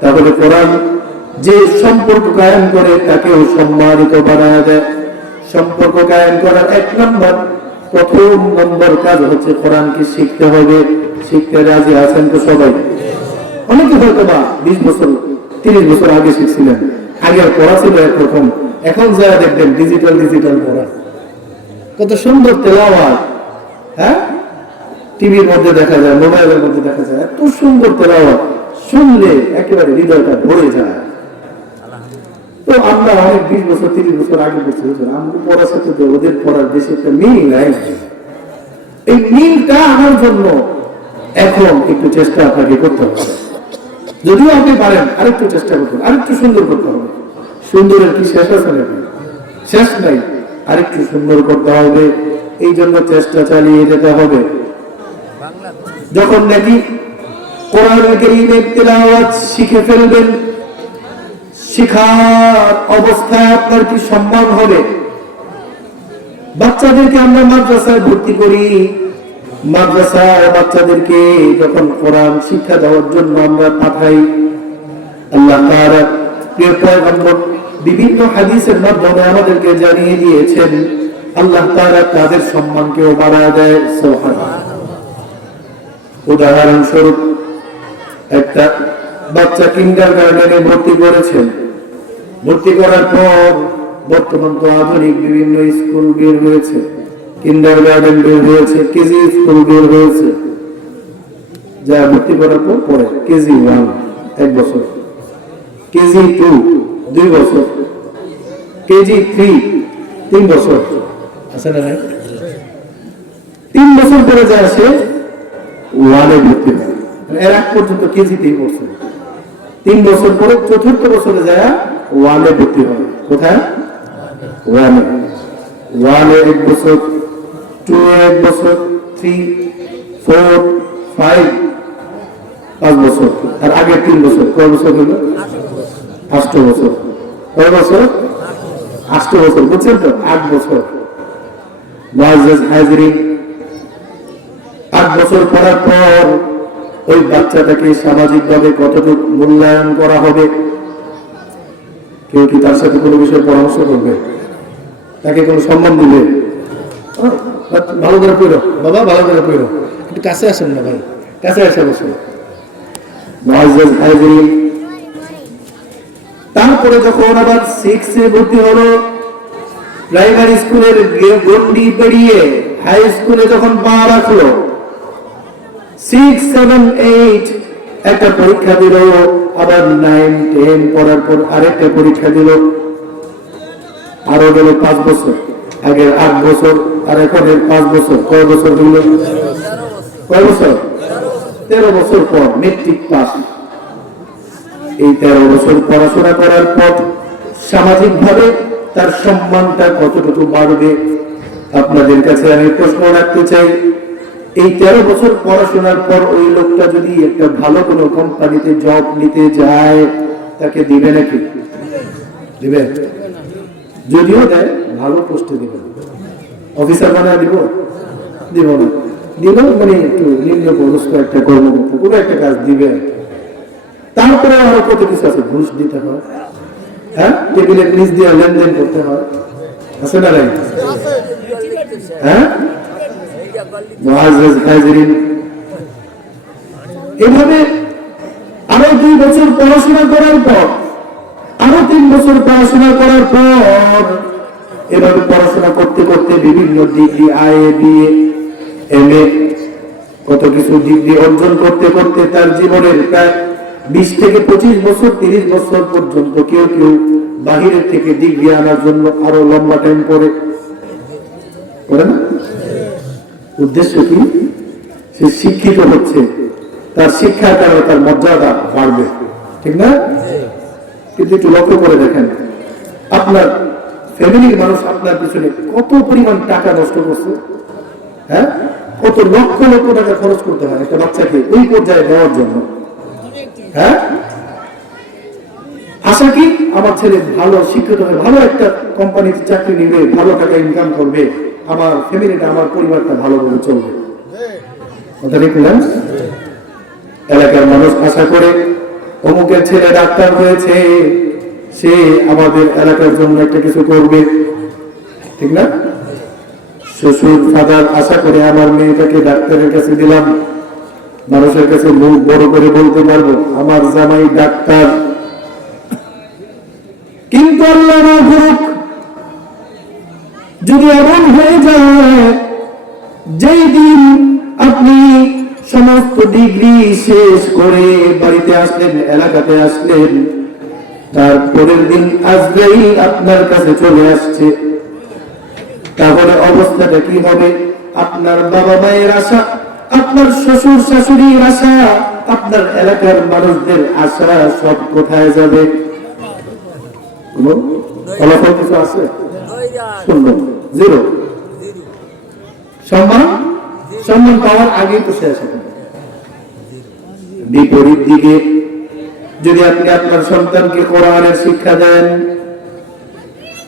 তাহলে কোরআন যে সম্পর্ক কায়েম করে তাকেও সম্মানিত বানায় দেয়। সম্পর্ক কায়েম করার প্রথম নম্বর কাজ হচ্ছে কোরআনকে শিখতে হবে। শিখতে রাজি আছেন তো সবাই? অনেকে হয়তো বা 20 বছর 30 বছর আগে শিখছিলেন, আগের পড়া ছিল একরকম, এখন যারা দেখবেন ডিজিটাল পড়া, কত সুন্দর তেলাওয়াত, হ্যাঁ, টিভির মধ্যে দেখা যায়, মোবাইলের মধ্যে দেখা যায়, এত সুন্দর তেলাওয়াত, শুনলে একেবারে হৃদয়টা ভরে যায়। তো আমরা অনেক 20 বছর 30 বছর আগে পড়ছি, আমরা পড়ার সাথে ওদের পড়ার বেশি একটা মিল নাই। এই মিলটা আনার জন্য এখন একটু চেষ্টা আপনাকে করতে হবে। যদিও আপনি পারেন, আরেকটু চেষ্টা করতে হবে, আরেকটু সুন্দর করতে হবে। সুন্দরের কি শেষ আছে নাকি? শেষ নাই, আরেকটু সুন্দর করতে হবে। এই জন্য চেষ্টা চালিয়ে যেতে হবে। যখন নাকি কোরআনুল কারীমের তেলাওয়াত শিখে ফেলবেন, শিখার অবস্থায় আপনার কি সম্মান হবে? বাচ্চাদেরকে আমরা মাদ্রাসায় ভর্তি করি, মাদ্রাসায় বাচ্চাদেরকে যখন কোরআন শিক্ষা দেওয়ার জন্য আমরা পাঠাই, আল্লাহ তাআলা প্রিয় পয়গম্বর বিভিন্ন হাদিসের মাধ্যমে আমাদেরকে জানিয়ে দিয়েছেন, আল্লাহ তাআলা তাদের সম্মানকেও বাড়ায় দেয়। সুবহানাল্লাহ। উদাহরণস্বরূপ, একটা বাচ্চা কিন্ডারগার্টেনে ভর্তি করেছেন, ভর্তি করার পর বর্তমান তো আধুনিক বিভিন্ন স্কুল বের হয়েছে, কিন্ডারগার্টেন বের হয়েছে, কেজি স্কুল বের হয়েছে, যা ভর্তি করার পর পড়ে কেজি 1 1 বছর, কেজি 2 2 বছর, কেজি 3 3 বছর, আছে না? 3 বছর পরে যায় সে 1 এ ভর্তি হয়। এর আগ পর্যন্ত কেজিতেই পড়ছে। 3 বছর পরে চতুর্থ বছরে যায় 1 এ ভর্তি হয়। কোথায়? 1 এ। 1 এ 1 বছর, 2 এ 1 বছর, 3, 4, 5 5 বছর। আর আগে 3 বছর, কয় বছর হলো? 8 বছর। কয় বছর? 8 বছর। বুঝছেন তো? 8 বছর। মুআজ্জাজ হাজিরিন, 8 বছর পড়ার পর ওই বাচ্চাটাকে সামাজিকভাবে কতটুকু মূল্যায়ন করা হবে? কেউ কি তার সাথে কোনো বিষয়ে পরামর্শ করবে? তাকে কোনো সম্মান দিবে? ভালো করে পড়ো বাবা, ভালো করে পড়ো, একটু কাছে আসেন না ভাই, কাছে এসে বসে। মুআজ্জাজ হাজিরিন, তারপরে যখন আবার 6 ভর্তি হলো, প্রাইমারি স্কুলের গন্ডি পেরিয়ে হাই স্কুলে যখন পা রাখলো, 6, 7, 8 একটা পরীক্ষা দিল, আবার 9, 10 পড়ার পর আরেকটা পরীক্ষা দিল, আরো গেল 5 বছর, আগের 8 বছর আর এখনের 5 বছর, কয় বছর হইল? কয় বছর? 13 বছর পর মেট্রিক পাস। এই 13 বছর পড়াশোনা করার পর সামাজিক ভাবে তার সম্মানটা কতটুকু বাড়বে? আপনাদের কাছে আমি প্রশ্ন রাখতে চাই, এই 13 বছর পড়াশোনার পর ওই লোকটা যদি একটা ভালো কোনো কোম্পানিতে জব নিতে যায়, তাকে দিবে নাকি? দিবে? যদিও দেয়, ভালো পোস্টে দিবে, অফিসার বানায় দিব? দিব না। দিব মানে একটু নিম্ন পদস্থ একটা কর্মকর্তা, কোনো একটা কাজ দিবে। তারপরে আরো কত কিছু আছে, ঘুষ দিতে হয়, হ্যাঁ, টেবিলের নিচ দিয়ে লেনদেন করতে হয়, আছে না নাই? হ্যাঁ, মুআজ্জাজ হাজিরিন, এভাবে আরো 2 বছর পড়াশোনা করার পর, আরো 3 বছর পড়াশোনা করার পর, এভাবে পড়াশোনা করতে করতে বিভিন্ন ডিগ্রি, আইএ, বিএ, এমএ, কত কিছু ডিগ্রি অর্জন করতে করতে তার জীবনের প্রায় 20 থেকে 25 বছর, 30 বছর পর্যন্ত কেউ কেউ বাহিরের থেকে ডিগ্রি আনার জন্য আরো লম্বা টাইম করে না? উদ্দেশ্য কি? সে শিক্ষিত হচ্ছে, তার শিক্ষার কারণে তার মর্যাদা বাড়বে, ঠিক না? কিন্তু একটু লক্ষ্য করে দেখেন, আপনার ফ্যামিলির মানুষ আপনার পিছনে কত পরিমাণ টাকা নষ্ট করছে, হ্যাঁ, কত লক্ষ লক্ষ টাকা খরচ করতে হয় একটা বাচ্চাকে ওই পর্যায়ে নেওয়ার জন্য, হ্যাঁ? আশা কি আমার ছেলে ভালো শিক্ষিত হয়ে ভালো একটা কোম্পানিতে চাকরি নিবে, ভালো টাকা ইনকাম করবে, আমার ফ্যামিলিটা, আমার পরিবারটা ভালোভাবে চলবে। কথা ঠিক না? এলাকার মানুষ আশা করে অমুকের ছেলে ডাক্তার হয়েছে, সে আমাদের এলাকার জন্য একটা কিছু করবে, ঠিক না? শ্বশুর ফাদার আশা করে আমার মেয়েটাকে ডাক্তারের কাছে দিলাম, মানুষের কাছে মুখ বড় করে বলতে পারবো আমার জামাই ডাক্তার। কিন্তু আল্লাহ না করুক, যদি এমন হয়ে যায় যেই দিন আপনি সমস্ত ডিগ্রি শেষ করে বাড়িতে আসলেন, এলাকাতে আসলেন, তারপরের দিন আজরাইল আপনার কাছে চলে আসছে, তাহলে অবস্থাটা কি হবে? আপনার বাবা মায়ের আশা, আপনার শ্বশুর শাশুড়ির আশা, আপনার এলাকার মানুষদের আশা সব কোথায় যাবে? ফলাফল কিছু আছে? শূন্য, জিরো। সম্মান পাওয়ার আগেই তো শেষ হবে। বিপরীত দিকে যদি আপনি আপনার সন্তানকে কোরআনের শিক্ষা দেন,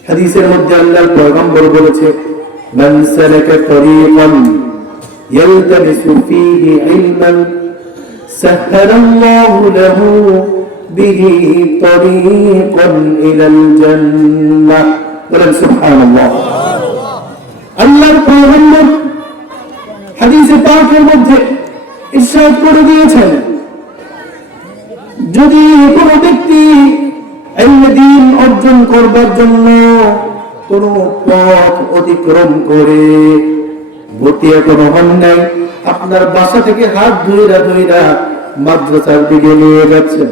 হাদিসের মধ্যে আল্লাহর পয়গম্বর বলেছে, মান সালাকা তরিকান ইয়ালতামিসু ফীহি ইলমান সাহহালাল্লাহু লাহু বিহি তরিকান ইলাল জান্নাহ। বলেন সুবহানাল্লাহ। আল্লাহর পয়গম্বর হাদিসে পাকের মধ্যে ইরশাদ করে দিয়েছেন, যদি কোনো ব্যক্তি ইলমে দ্বীন অর্জন করবার জন্য কোন পথ অতিক্রম করে, ভর্তি এখনো হন নাই, আপনার বাসা থেকে হাত ধুইরা ধুইরা মাদ্রাসার দিকে নিয়ে যাচ্ছেন,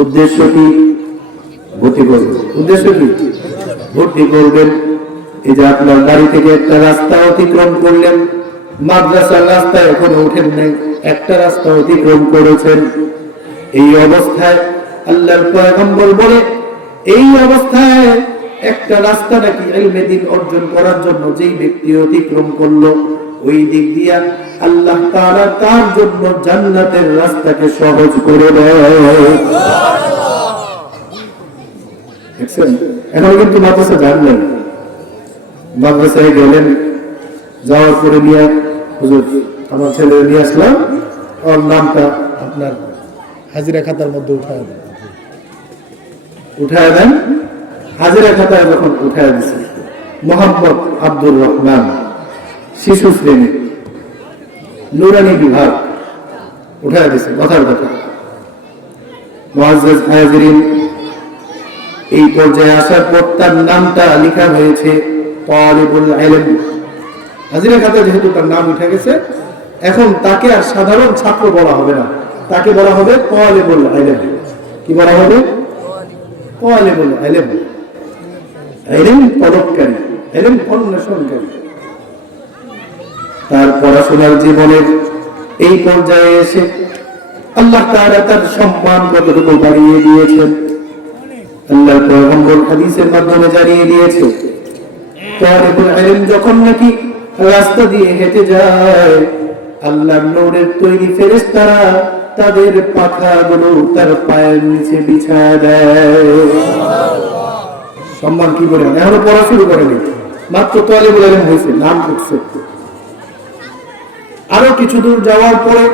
উদ্দেশ্য কি? ভর্তি করবেন। উদ্দেশ্য কি? ভর্তি করবেন। এই যে আপনার বাড়ি থেকে একটা রাস্তা অতিক্রম করলেন, মাদ্রাসার রাস্তায় এখনো ওঠেন নাই, একটা রাস্তা অতিক্রম করেছেন, এই অবস্থায় আল্লাহর পয়গম্বর বলে, এই অবস্থায় একটা রাস্তা নাকি ইলমে দ্বীন অর্জন করার জন্য যেই ব্যক্তি অতিক্রম করলো, ওই দিক দিয়া আল্লাহ তাআলা তার জন্য জান্নাতের রাস্তাকে সহজ করে দেয়। দেখছেন? এখন কিন্তু মাদ্রাসা জানলেন, মাদ্রাসায় গেলেন, যাওয়ার পরে নিয়ে হুজুর আমার ছেলে নিয়ে আসলাম, ওর নামটা আপনার হাজিরা খাতার মধ্যে উঠায় দেন। হাজিরা খাতায় যখন উঠায় দিচ্ছে, মোহাম্মদ আব্দুর রহমান, শিশু শ্রেণী, নুরানি বিভাগ, উঠায় দিছে কথার কথা। মুআজ্জাজ হাজিরিন, এই পর্যায়ে আসার পর তার নামটা লেখা হয়েছে তালিবুল ইলম। হাজিরা খাতা যেহেতু তার নাম উঠে গেছে, এখন তাকে আর সাধারণ ছাত্র বলা হবে না, তাকে বলা হবে তালিবুল ইলম। কি বলা হবে? তালিবুল ইলম। ইলম তলবকারী, ইলম অন্বেষণকারী। তার পড়াশোনার জীবনের এই পর্যায়ে এসে আল্লাহ তাআলা তার সম্মান কতটুকু বাড়িয়ে দিয়েছেন আল্লাহর পয়গম্বর হাদিসের মাধ্যমে জানিয়ে দিয়েছে। তালিবুল ইলম যখন নাকি রাস্তা দিয়ে হেঁটে যায়, আল্লাহর নূরের তৈরি ফেরেশতারা তাদের পাখাগুলো তার পায়ের নিচে বিছায় দেয়। সম্মান কি করে? এখনো পড়া শুরু করেনি, মাত্র তালিবুল ইলম হয়েছে, নাম উঠছে। আরো কিছু দূর যাওয়ার পরে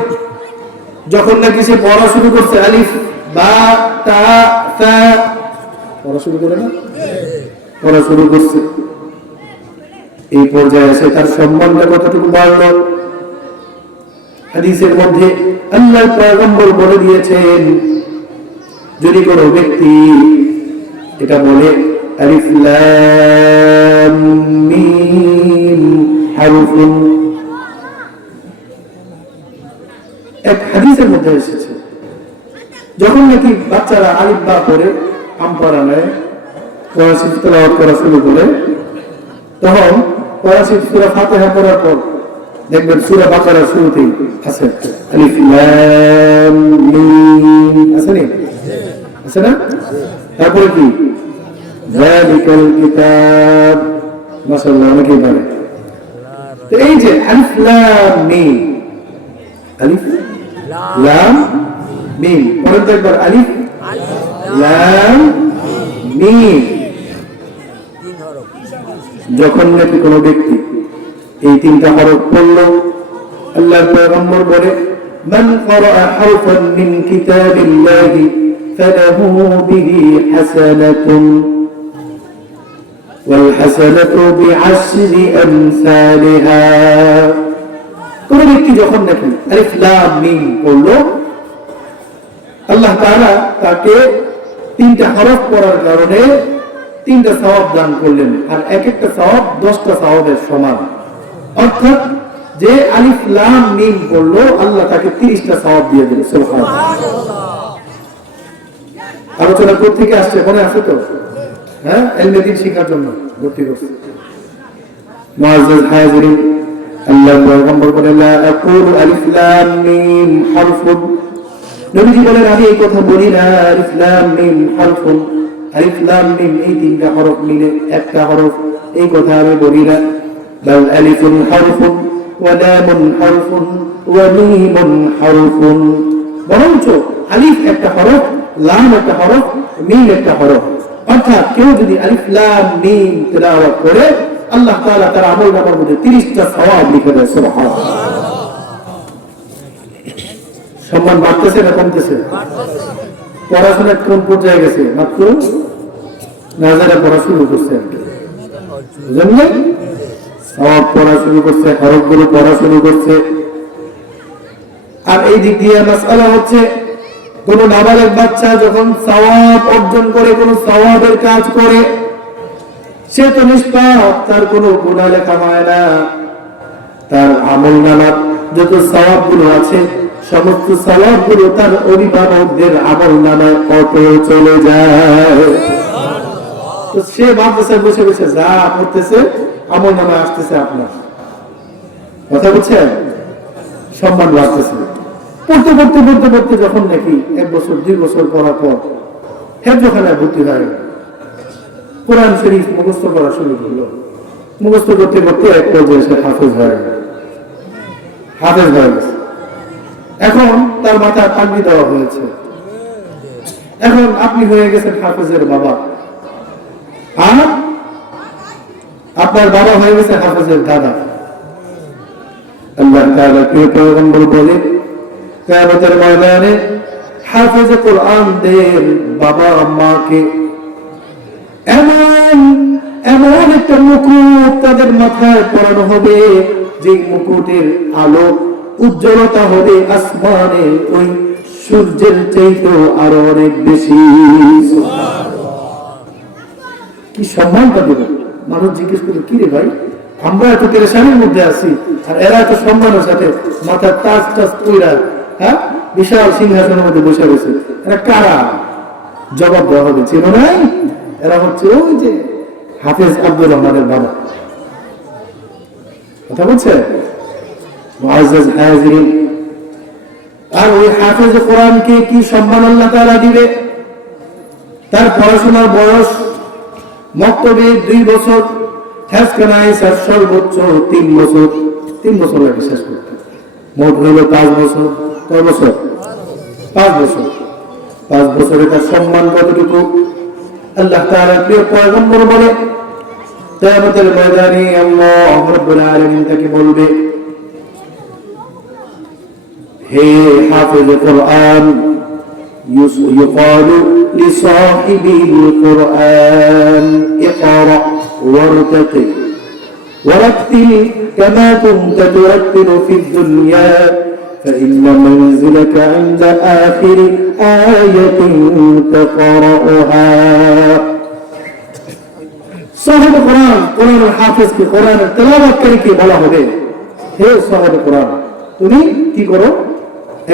যখন নাকি সে পড়া শুরু করছে, আলিফ বা তা সা, পড়া শুরু করে না, পড়া শুরু করছে, এই পর্যায়ে এসে তার সম্মানটা কতটুকু বাড়ল। হাদিসের মধ্যে আল্লাহর পয়গম্বর বলে দিয়েছেন, যদি কোনো ব্যক্তি এটা বলে আলিফ লাম মিম হারফুন, এক হাদিসের মধ্যে এসেছে যখন নাকি বাচ্চারা আলিফ বা পড়ে আমপারা নেয়, কোরআন শরীফ তেলাওয়াত করা শুরু করে, তখন কোরআন শরীফ সূরা ফাতিহা পড়ার পর দেখবেন সূরা বাকারার শুরুতেই আছে আলিফ লাম মিম, আছে না? আছে না? তারপরে কি যালিকাল কিতাব, মাশাআল্লাহ অনেকেই পারে। তো এই যে আলিফ লাম মিম, আলিফ লাম মিম, পরের তো একবার আলিফ লাম মিম। যখন নাকি কোনো ব্যক্তি এই তিনটা হরফ পড়ল, আল্লাহর পয়গম্বর বলে মান ক্বারাআ হারফান মিন কিতাবিল্লাহি ফালাহু বিহি হাসানাতুন ওয়াল হাসানাতু বিআশরি আমসালিহা। কোন ব্যক্তি যখন নাকি আলিফ লাম মিম পড়ল, আল্লাহ তাআলা তাকে তিনটা হরফ পড়ার কারণে তিনটা সওয়াব দান করলেন, আর এক একটা সওয়াব 10টা সওয়াবের সমান। অর্থাৎ যে আলিফ লাম মিম পড়লো, আল্লাহ তাকে 30টা সওয়াব দিয়ে দিলেন। সুবহানাল্লাহ। আলোচনা করতে থেকে আসছে, মনে আছে তো? হ্যাঁ, ইলমে দ্বীন শিখার জন্য ভর্তি করছে। মুআজ্জাজ হাজিরিন, আল্লাহর পয়গম্বর বলেন লা আকুলু আলিফ লাম মিম হারফুন, নবীজি বলেন আমি এই কথা বলি না আলিফ লাম মিম হারফুন, আলিফ লাম মিম এই তিনটা হরফ মিলে একটা হরফ, এই কথা আমি বলি না। বাল আলিফুন হারফুন ওয়া লামুন হারফুন ওয়া মিমুন হারফুন, বরঞ্চ আলিফ একটা হরফ, লাম একটা হরফ, মিম একটা হরফ। অর্থাৎ কেউ যদি আলিফ লাম মিম তেলাওয়াত করে, আল্লাহ তাআলা তার আমলনামার মধ্যে 30টা সওয়াব লিখে দেয়। সুবহানাল্লাহ। সম্মান বাড়তেছে না কমতেছে? পড়াশোনা কোন পর্যায়ে গেছে? মাত্র নাজারা পড়া শুরু করছে, বুঝলেন? সওয়াব পড়া শুরু করছে, হরফগুলো পড়া শুরু করছে। আর এই দিক দিয়ে মাসআলা হচ্ছে, কোন নাবালক বাচ্চা যখন সওয়াব অর্জন করে, কোন সওয়াবের কাজ করে, সে তো নিষ্পাপ, তার কোনো গুনাহ লেখা হয় না। তার আমলনামার যত সওয়াবগুলো আছে, সমস্ত সওয়াবগুলো তার অভিভাবকদের আমলনামায় অটো চলে যায়। তো সে মাদ্রাসায় বসে বসে যা পড়তেছে, আমলনামায় আসতেছে আপনার। কথা বুঝছেন? সম্মান বাড়তেছে। পড়তে পড়তে পড়তে পড়তে যখন নাকি 1 বছর 2 বছর পড়ার পর হেফজখানায় ভর্তি হয়, কোরআন শরীফ মুখস্থ করা শুরু করলো। মুখস্থ করতে করতে এক পর্যায়ে সে হাফেজ হয়ে গেল। হাফেজ হয়ে গেছে। এখন তার মাথায় পাগড়ি দেওয়া হয়েছে। এখন আপনি হয়ে গেছেন হাফেজের বাবা, আর আপনার বাবা হয়ে গেছে হাফেজের দাদা। আল্লাহ তাআলা প্রিয় পয়গম্বর বলে, কিয়ামতের ময়দানে হাফেজে কোরআনদের বাবা মাকে এমন একটা মুকুট তাদের মাথায় পরানো হবে, যে মুকুটের আলো উজ্জ্বলতা হবে আসমানে ওই সূর্যের চাইতেও আরো অনেক বেশি। কি সম্মানটা দেবে। মানুষ জিজ্ঞেস করে, কি রে ভাই, আমরা এত পেরেশানির মধ্যে আছি আর এরা এত সম্মানের সাথে মাথার তাজ টাজ কইরা, হ্যাঁ, বিশাল সিংহাসনের মধ্যে বসে রয়েছে, এরা কারা? জবাব দেওয়া হবে, চেনো নাই? এরা হচ্ছে ওই যে হাফেজ আব্দুর রহমানের বাবা। কথা বলছে? মুআজ্জাজ হাজিরিন, আর ওই হাফেজ কোরআনকে কি সম্মান আল্লাহ তাআলা দিবে? তার পড়াশোনার বয়স মক্তবে 2 বছর, হেফখানায় সর্বোচ্চ 3 বছর। 3 বছর লাগে শেষ করতে, মোট হলো 5 বছর। কয় বছর? 5 বছর। 5 বছরে তার সম্মান কতটুকু? আল্লাহ তাআলা প্রিয় পয়গম্বর বলে, কিয়ামতের ময়দানে আল্লাহ রাব্বুল আলামিন তাকে বলবে, হে হাফেজ কোরআন, يقال لصاحب القرآن اقرأ وارتقي ورتل كما كنت ترتل في الدنيا فإن منزلك عند آخر آية تقرأها. صاحب القرآن, قرآن الحافظ কি কোরআনের তেলাওয়াতকারীকে বলা হবে, হে সাহেব কোরআন, তুমি কি করো?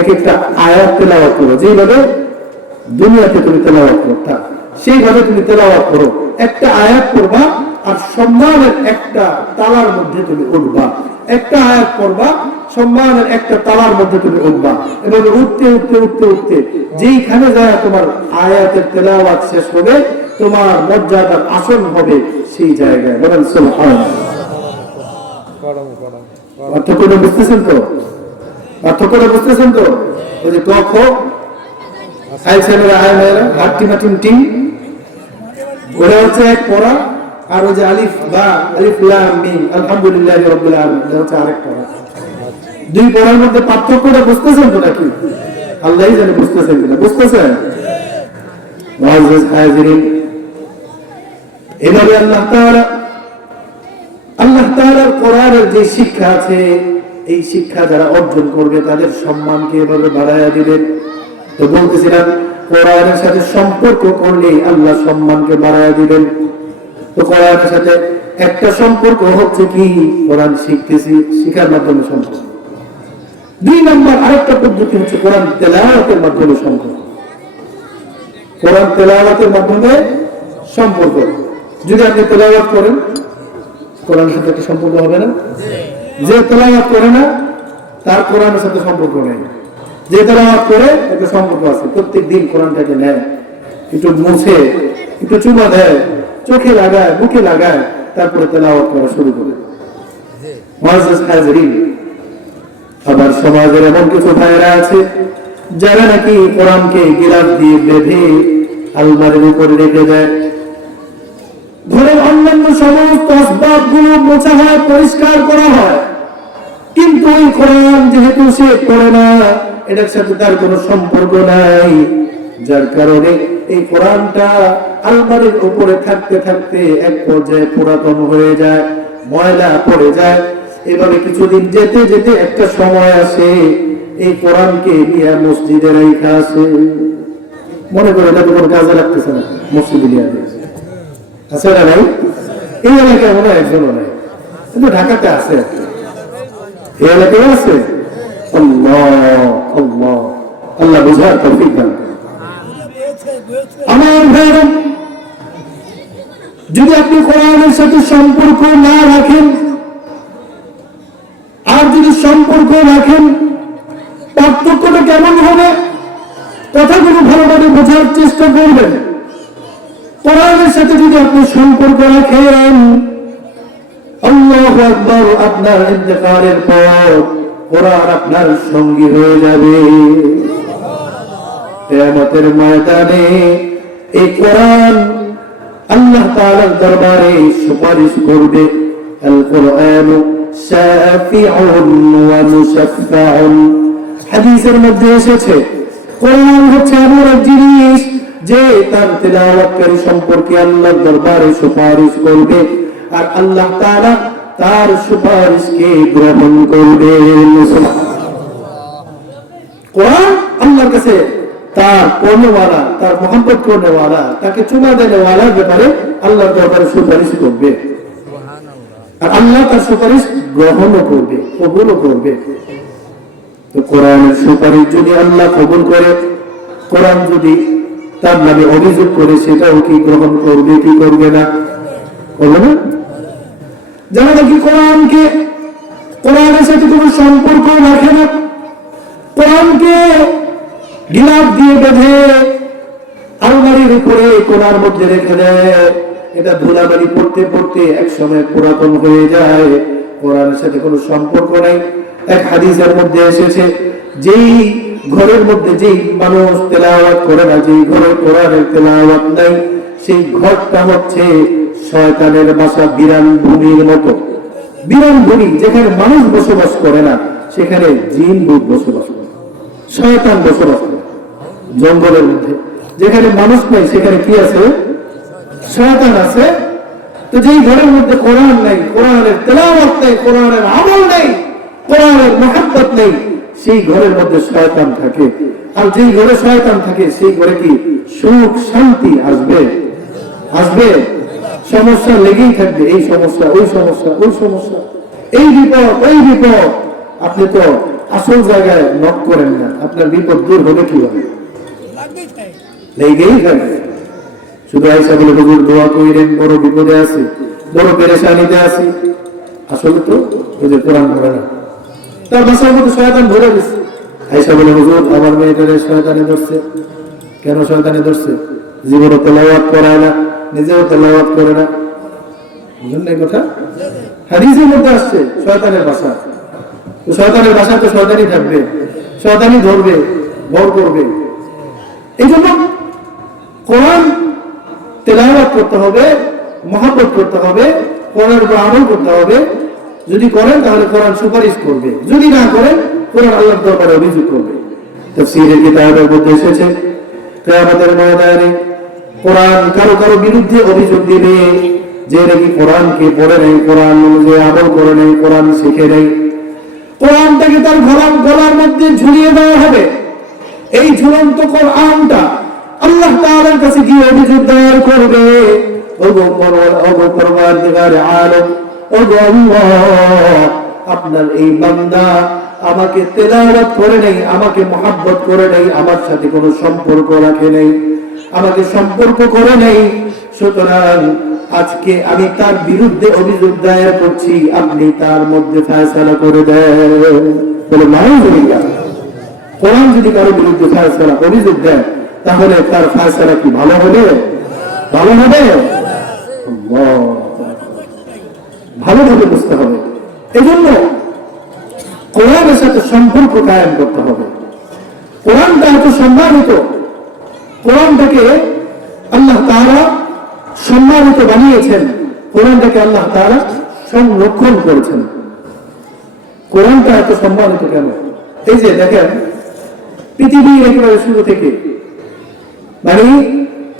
এক একটা আয়াত তেলাওয়াত করো, যেভাবে দুনিয়াতে তুমি তেলাওয়াত করতা সেইভাবে তুমি তেলাওয়াত করো। একটা আয়াত পড়বা আর সম্মানের একটা তালার মধ্যে তুমি উঠবা। একটা আয়াত পড়বা, সম্মানের একটা তালার মধ্যে তুমি উঠবা। এভাবে উঠতে উঠতে উঠতে উঠতে যেইখানে যায় তোমার আয়াতের তেলাওয়াত শেষ হবে, তোমার মর্যাদার আসন হবে সেই জায়গায়। বলেন সুবহানাল্লাহ। পার্থক্যটা বুঝতেছেন তো? পার্থক্যটা বুঝতেছেন তো? ওই যে ক খ ওরা হচ্ছে এক পড়া, আর ওই যে আলিফ বা আলিফ লাম মিম আলহামদুলিল্লাহি রাব্বিল আলামিন হচ্ছে আরেক পড়া। 2 পড়ার মধ্যে পার্থক্যটা বুঝতেছেন তো নাকি? আল্লাহই জানে বুঝতেছেন কিনা। বুঝতেছেন? মুআজ্জাজ হাজিরিন, এভাবে আল্লাহ তাআলার কোরআনের যে শিক্ষা আছে, এই শিক্ষা যারা অর্জন করবে তাদের সম্মানকে এভাবে বাড়ায়া দিবেন। তো বলতেছিলাম, কোরআনের সাথে সম্পর্ক করলে আল্লাহ সম্মানকে বাড়ায়া দিবেন। তো কোরআনের সাথে একটা সম্পর্ক হচ্ছে কি, কোরআন শিখতেছি, শিখার মাধ্যমে সম্পর্ক। 2 নম্বর আরেকটা পদ্ধতি হচ্ছে কোরআন তেলাওয়াতের মাধ্যমে সম্পর্ক। কোরআন তেলাওয়াতের মাধ্যমে সম্পর্ক। যদি আপনি তেলাওয়াত করেন, কোরআনের সাথে একটা সম্পর্ক হবে না? যে তেলাওয়াত করে না তার কোরআনের সাথে সম্পর্ক নেই। যে তেলাওয়াত করে একটা সম্পর্ক আছে, প্রত্যেক দিন কোরআনটাকে নেয়, একটু মুছে, একটু চুমা দেয়, চোখে লাগায়, বুকে লাগায়, তারপরে তেলাওয়াত করা শুরু করে। মুআজ্জাজ হাজিরিন, আবার সমাজের এমন কিছু ভাইরা আছে যারা নাকি কোরআনকে গিলাফ দিয়ে বেঁধে আলমারির উপরে রেখে দেয়। ঘরের অন্যান্য সমস্ত আসবাবগুলো মোছা হয়, পরিষ্কার করা হয়, কিন্তু ওই কোরআন যেহেতু সে পড়ে না, এটার সাথে তার কোনো সম্পর্ক নাই, যার কারণে এই কোরআনটা আলমারির উপরে থাকতে থাকতে এক পর্যায়ে পুরাতন হয়ে যায়, ময়লা পড়ে যায়। এভাবে কিছুদিন যেতে যেতে একটা সময় আসে, এই কোরআনকে নিয়ে মসজিদে রাখা আছে, মনে করে এটা কোনো কাজে লাগতেছে না, মসজিদে নিয়ে আছে না ভাই? এই এলাকায় মনে হয় একজনও নাই, কিন্তু ঢাকাতে আছে, এই এলাকায় আছে। আল্লাহ আল্লাহ, আল্লাহ বুঝার তৌফিক দান করেন। আমার ভাইরা, যদি আপনি কোরআনের সাথে সম্পর্ক না রাখেন, আর যদি সম্পর্ক রাখেন, পার্থক্যটা কেমন হবে কথাগুলো ভালোভাবে বোঝার চেষ্টা করবেন। কোরআনের সাথে যদি আপনি সম্পর্ক রাখেন, আল্লাহু আকবার, আপনার ইন্তেকালের পর কোরআন আপনার সঙ্গী হয়ে যাবে। কিয়ামতের ময়দানে এই কোরআন আল্লাহ তাআলার দরবারে সুপারিশ করবে। আল কোরআন শাফিউন ওয়া মুশাফফাউন, হাদিসের মধ্যে এসেছে কোরআন হচ্ছে এমন এক জিনিস যে তার তেলাওয়াতকারী সম্পর্কে আল্লাহর দরবারে সুপারিশ করবে, আর আল্লাহ তাআলা তার সুপারিশকে গ্রহণ করবেন। কোরআন আল্লাহর কাছে তার পড়নেওয়ালা, তার মোহাম্মত করনেওয়ালা, তাকে চুমা দেনেওয়ালার ব্যাপারে আল্লাহর দরবারে সুপারিশ করবে, আর আল্লাহ তার সুপারিশ গ্রহণও করবে, কবুলও করবে। তো কোরআনের সুপারিশ যদি আল্লাহ কবুল করে, কোরআন যদি তার নামে অভিযোগ করে, সেটাও কি গ্রহণ করবে কি করবে না? করবে না? যারা নাকি কোরআনের সাথে কোনো সম্পর্ক রাখে না, কোরআনকে গিলাফ দিয়ে বেঁধে আলমারির উপরে কোরআন মধ্যে রেখে দেয়, এটা ধুলাবালি পড়তে পড়তে এক সময় পুরাতন হয়ে যায়, কোরআনের সাথে কোনো সম্পর্ক নাই। এক হাদিসের মধ্যে এসেছে, যেই ঘরের মধ্যে যেই মানুষ তেলাওয়াত করে না, যেই ঘরে কোরআনের তেলাওয়াত নাই, সেই ঘরটা হচ্ছে শয়তানের বাসা, বিরান ভূমির মতো। বিরান ভূমি, যেখানে মানুষ বসবাস করে না, সেখানে জিন ভূত বসবাস করে, শয়তান বসবাস করে। জঙ্গলের মধ্যে যেখানে মানুষ নাই, সেখানে কি আছে? শয়তান আছে। তো যেই ঘরের মধ্যে কোরআন নাই, কোরআনের তেলাওয়াত নাই, কোরআনের আমল নাই, কোরআনের মুহাব্বত নেই, সেই ঘরের মধ্যে শয়তান থাকে। আর যেই ঘরে শয়তান থাকে, সেই ঘরে কি সুখ শান্তি আসবে? আসবে? সমস্যা লেগেই থাকবে, এই সমস্যা, ওই সমস্যা, ওই সমস্যা, এই বিপদ, ওই বিপদ। আপনি তো আসল জায়গায় নক করেন না, আপনার বিপদ দূর হবে কিভাবে? লেগেই থাকবে। শুধু আইসা বলে হুজুর দোয়া কইরেন, বড় বিপদে আছি, বড় পেরেশানিতে আছি। আসলে তো ওই যে কোরআন পড়ে না, তার বাসার মধ্যে শয়তান ধরে গেছে। আইসা বলে হুজুর আমার মেয়েটারে শয়তানে ধরছে। কেন শয়তানে ধরছে? জীবনে তেলাওয়াত করায় না, নিজেও তেলাওয়াত করে না। বুঝলেন এই কথা? হাদিসের মধ্যে আসছে শয়তানের বাসা। তো শয়তানের বাসা তো শয়তানই থাকবে, শয়তানই ধরবে, ভর করবে। এই জন্য কোরআন তেলাওয়াত করতে হবে, মহব্বত করতে হবে, কোরআনের উপর আমল করতে হবে। যদি করেন তাহলে কোরআন সুপারিশ করবে, যদি না করেন কোরআন আল্লাহর দরবারে অভিযোগ করবে। তাফসীরের কিতাবের মধ্যে এসেছে, কিয়ামতের ময়দানে কোরআন কারো কারো বিরুদ্ধে অভিযোগ দিবে যে নাকি কোরআনকে পড়ে নেই, কোরআন অনুযায়ী আমল করে নেই, কোরআন শিখে নেই। কোরআনটাকে তার গলার মধ্যে ঝুলিয়ে দেওয়া হবে। এই ঝুলন্ত কোরআনটা আল্লাহ তাআলার কাছে গিয়ে অভিযোগ দায়ের করবে, ওগো পরওয়ারদিগারে আলম, ওগো আল্লাহ, আপনার এই বান্দা আমাকে তেলাওয়াত করে নেই, আমাকে মুহাব্বত করে নেই, আমার সাথে কোনো সম্পর্ক রাখে নেই, আমাকে সম্পর্ক করে নেই, সুতরাং আজকে আমি তার বিরুদ্ধে অভিযোগ দায়ের করছি, আপনি তার মধ্যে ফয়সালা করে দেন। বলে নাউযুবিল্লাহ। কোরআন যদি কারো বিরুদ্ধে ফয়সালা অভিযোগ দেয়, তাহলে তার ফয়সালা কি ভালো হবে? ভালো হবে? ভালোভাবে বুঝতে হবে। এজন্য কোরআনের সাথে সম্পর্ক কায়েম করতে হবে। কোরআনটা এত সম্মানিত, কোরআনটাকে আল্লাহ তাআলা সম্মানিত বানিয়েছেন, কোরআনটাকে আল্লাহ তাআলা সংরক্ষণ করেছেন। কোরআনটা এত সম্মানিত কেন? এই যে দেখেন, পৃথিবীর একেবারে শুরু থেকে, মানে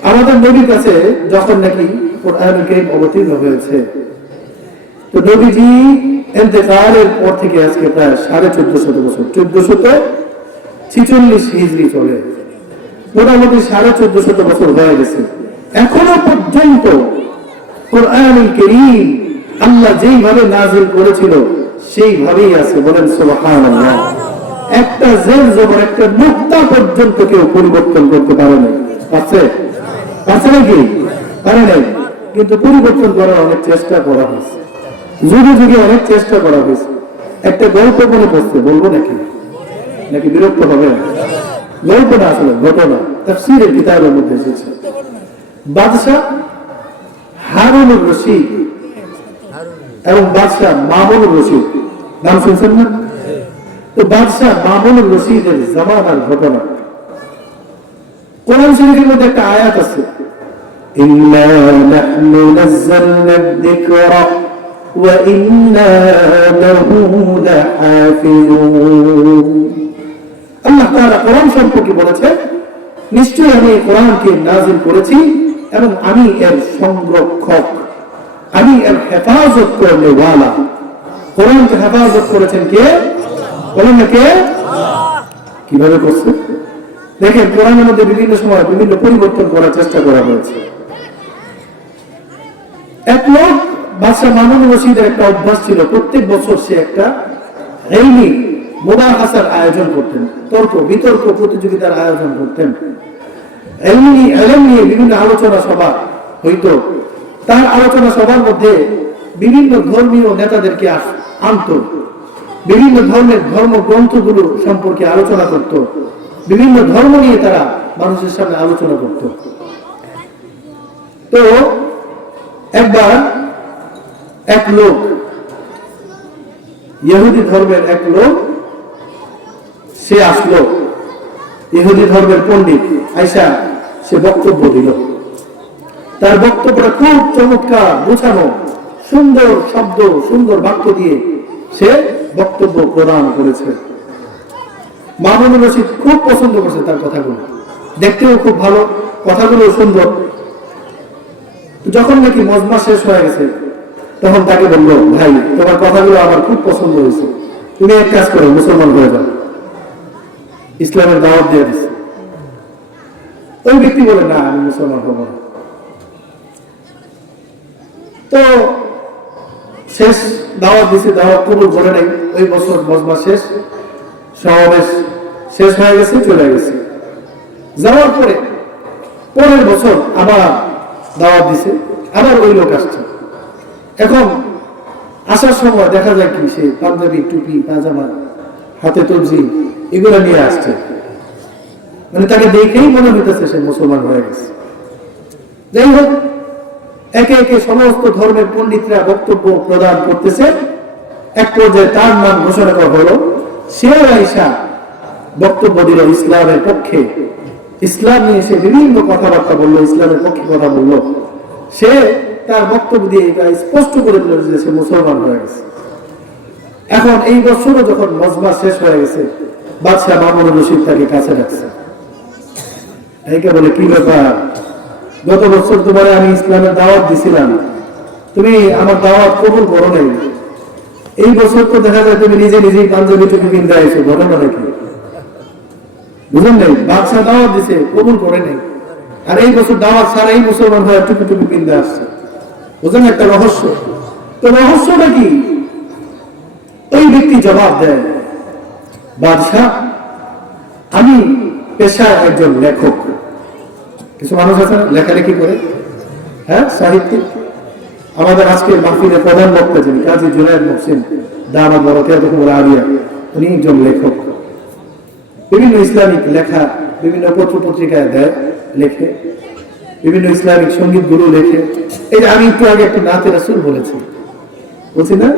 আমাদের নবীর কাছে যখন নাকি কোরআনুল কারীম অবতীর্ণ হয়েছে, তো নবীজি ইন্তেকালের পর থেকে আজকে প্রায় 1450 বছর, 1446 হিজরি চলে, মোটামুটি 1450 বছর হয়ে গেছে। এখনো পর্যন্ত কোরআনুল কারীম আল্লাহ যেইভাবে নাযিল করেছিল সেইভাবেই আছে। বলেন সুবহানাল্লাহ। একটা জের জবর, একটা নুকতা পর্যন্ত কেউ পরিবর্তন করতে পারে নাই। আছে? আছে নাকি? পারে নাই। কিন্তু পরিবর্তন করার অনেক চেষ্টা করা হয়েছে, যুগে যুগে অনেক চেষ্টা করা হয়েছে। একটা গল্প মনে পড়ছে, বলবো নাকি? নাকি বিরক্ত হবে? গল্প না, আসলে ঘটনা, তাফসীরের কিতাবের মধ্যে এসেছে। বাদশাহ হারুনুর রশিদ এবং বাদশাহ মামুনুর রশিদ, নাম শুনছেন না? তো বাদশাহ মামুনুর রশিদের জামানার ঘটনা। কোরআন শরীফের মধ্যে একটা আয়াত আছে, ইন্না নাহনু নাযালনা যিকরা ওয়া ইন্না লাহু লাহাফিজুন। আল্লাহ তাআলা কোরআন সম্পর্কে বলেছে, নিশ্চয়ই আমি এই কোরআনকে নাযিল করেছি এবং আমি এর সংরক্ষক, আমি এর হেফাজত করনেওয়ালা। কোরআনকে হেফাজত করেছেন কে? বলেন না কে? কিভাবে করছে দেখেন, কোরআনের মধ্যে বিভিন্ন সময় বিভিন্ন পরিবর্তন করার চেষ্টা করা হয়েছে। এক লোক বাদশাহ মামুন রশিদের একটা অভ্যাস ছিল, প্রত্যেক বছর সে একটা ইলমি মুবাহাসার আয়োজন করতেন, তর্ক বিতর্ক প্রতিযোগিতার আয়োজন করতেন। ইলম নিয়ে বিভিন্ন আলোচনা সভা হইতো। তার আলোচনা সভার মধ্যে বিভিন্ন ধর্মীয় নেতাদেরকে আনত, বিভিন্ন ধর্মের ধর্মগ্রন্থগুলো সম্পর্কে আলোচনা করত, বিভিন্ন ধর্ম নিয়ে তারা মানুষের সামনে আলোচনা করত। তো একবার এক লোক, ইহুদি ধর্মের এক লোক, সে আসলো, ইহুদি ধর্মের পণ্ডিত আইসা সে বক্তব্য দিল। তার বক্তব্যটা খুব চমৎকার, গোছানো, সুন্দর শব্দ, সুন্দর বাক্য দিয়ে সে বক্তব্য প্রদান করেছে। মামুন রশিদ খুব পছন্দ করছে তার কথাগুলো, দেখতেও খুব ভালো, কথাগুলো সুন্দর। যখন নাকি মজমা শেষ হয়ে গেছে, তখন তাকে বললো, ভাই তোমার কথাগুলো আমার খুব পছন্দ হয়েছে, তুমি এক কাজ করো, মুসলমান হয়ে যাও। ইসলামের দাওয়াত দিয়ে দিচ্ছে। ওই ব্যক্তি বলে, না আমি মুসলমান হব না। তো শেষ দাওয়াত দিছে, দাওয়াত কবুল করে নাই। ওই বছর মজমা শেষ, সমাবেশ শেষ হয়ে গেছে, চলে গেছে। যাওয়ার পরে পরের বছর আবার দাওয়াত দিছে, আবার ওই লোক আসছে। এখন আসার সময় দেখা যায় কি, সে পাঞ্জাবি, টুপি, পাজামা, হাতে তবজি এগুলো নিয়ে আসছে। মানে তাকে দেখেই মনে হইতেছে সে মুসলমান হয়ে গেছে। যাই হোক, একে একে সমস্ত ধর্মের পণ্ডিতরা বক্তব্য প্রদান করতেছে। এক পর্যায়ে তার নাম ঘোষণা করা হলো। সে আয়েশা বক্তব্য দিল ইসলামের পক্ষে, ইসলাম নিয়ে সে বিভিন্ন কথাবার্তা বললো, ইসলামের পক্ষে কথা বললো। সে তার বক্তব্য দিয়ে এটা স্পষ্ট করে দিল যে সে মুসলমান হয়ে গেছে। এখন এই বছরও যখন মজমা শেষ হয়ে গেছে, বাদশাহ মামুন রশিদ তাকে কাছে রাখছে। এইকে বলে, কি ব্যাপার, গত বছর তোমারে আমি ইসলামের দাওয়াত দিছিলাম, তুমি আমার দাওয়াত কবুল করো নাই। এই বছর তো দেখা যায় তুমি নিজে নিজেই পাঞ্জাবি টুপি কিনতে আইছো, ঘটনা নাকি? বুঝলেন নাই, বাদশাহ দাওয়াত দিছে, কবুল করে নাই, আর এই বছর দাওয়াত ছাড়াই মুসলমান হয়ে টুপি টুপি কিনতে আসছে। বুঝলেন একটা রহস্য? তো রহস্যটা কি? ওই ব্যক্তি জবাব দেয়, বাদশাহ আমি পেশায় একজন লেখক। কিছু মানুষ আছে না লেখালেখি করে, হ্যাঁ, সাহিত্যিক। আমাদের আজকে মাহফিলের প্রধান বক্তা যিনি কাজী জুনায়েদ মুহসিন দামাত বরকাতুহু আলিয়া, উনি একজন লেখক। বিভিন্ন ইসলামিক লেখা বিভিন্ন পত্র পত্রিকায় দেয়, লেখে, বিভিন্ন ইসলামিক সঙ্গীত গুলো লেখে। এই যে আমি একটু আগে একটা নাতে রাসূল বলেছি, বলছি না,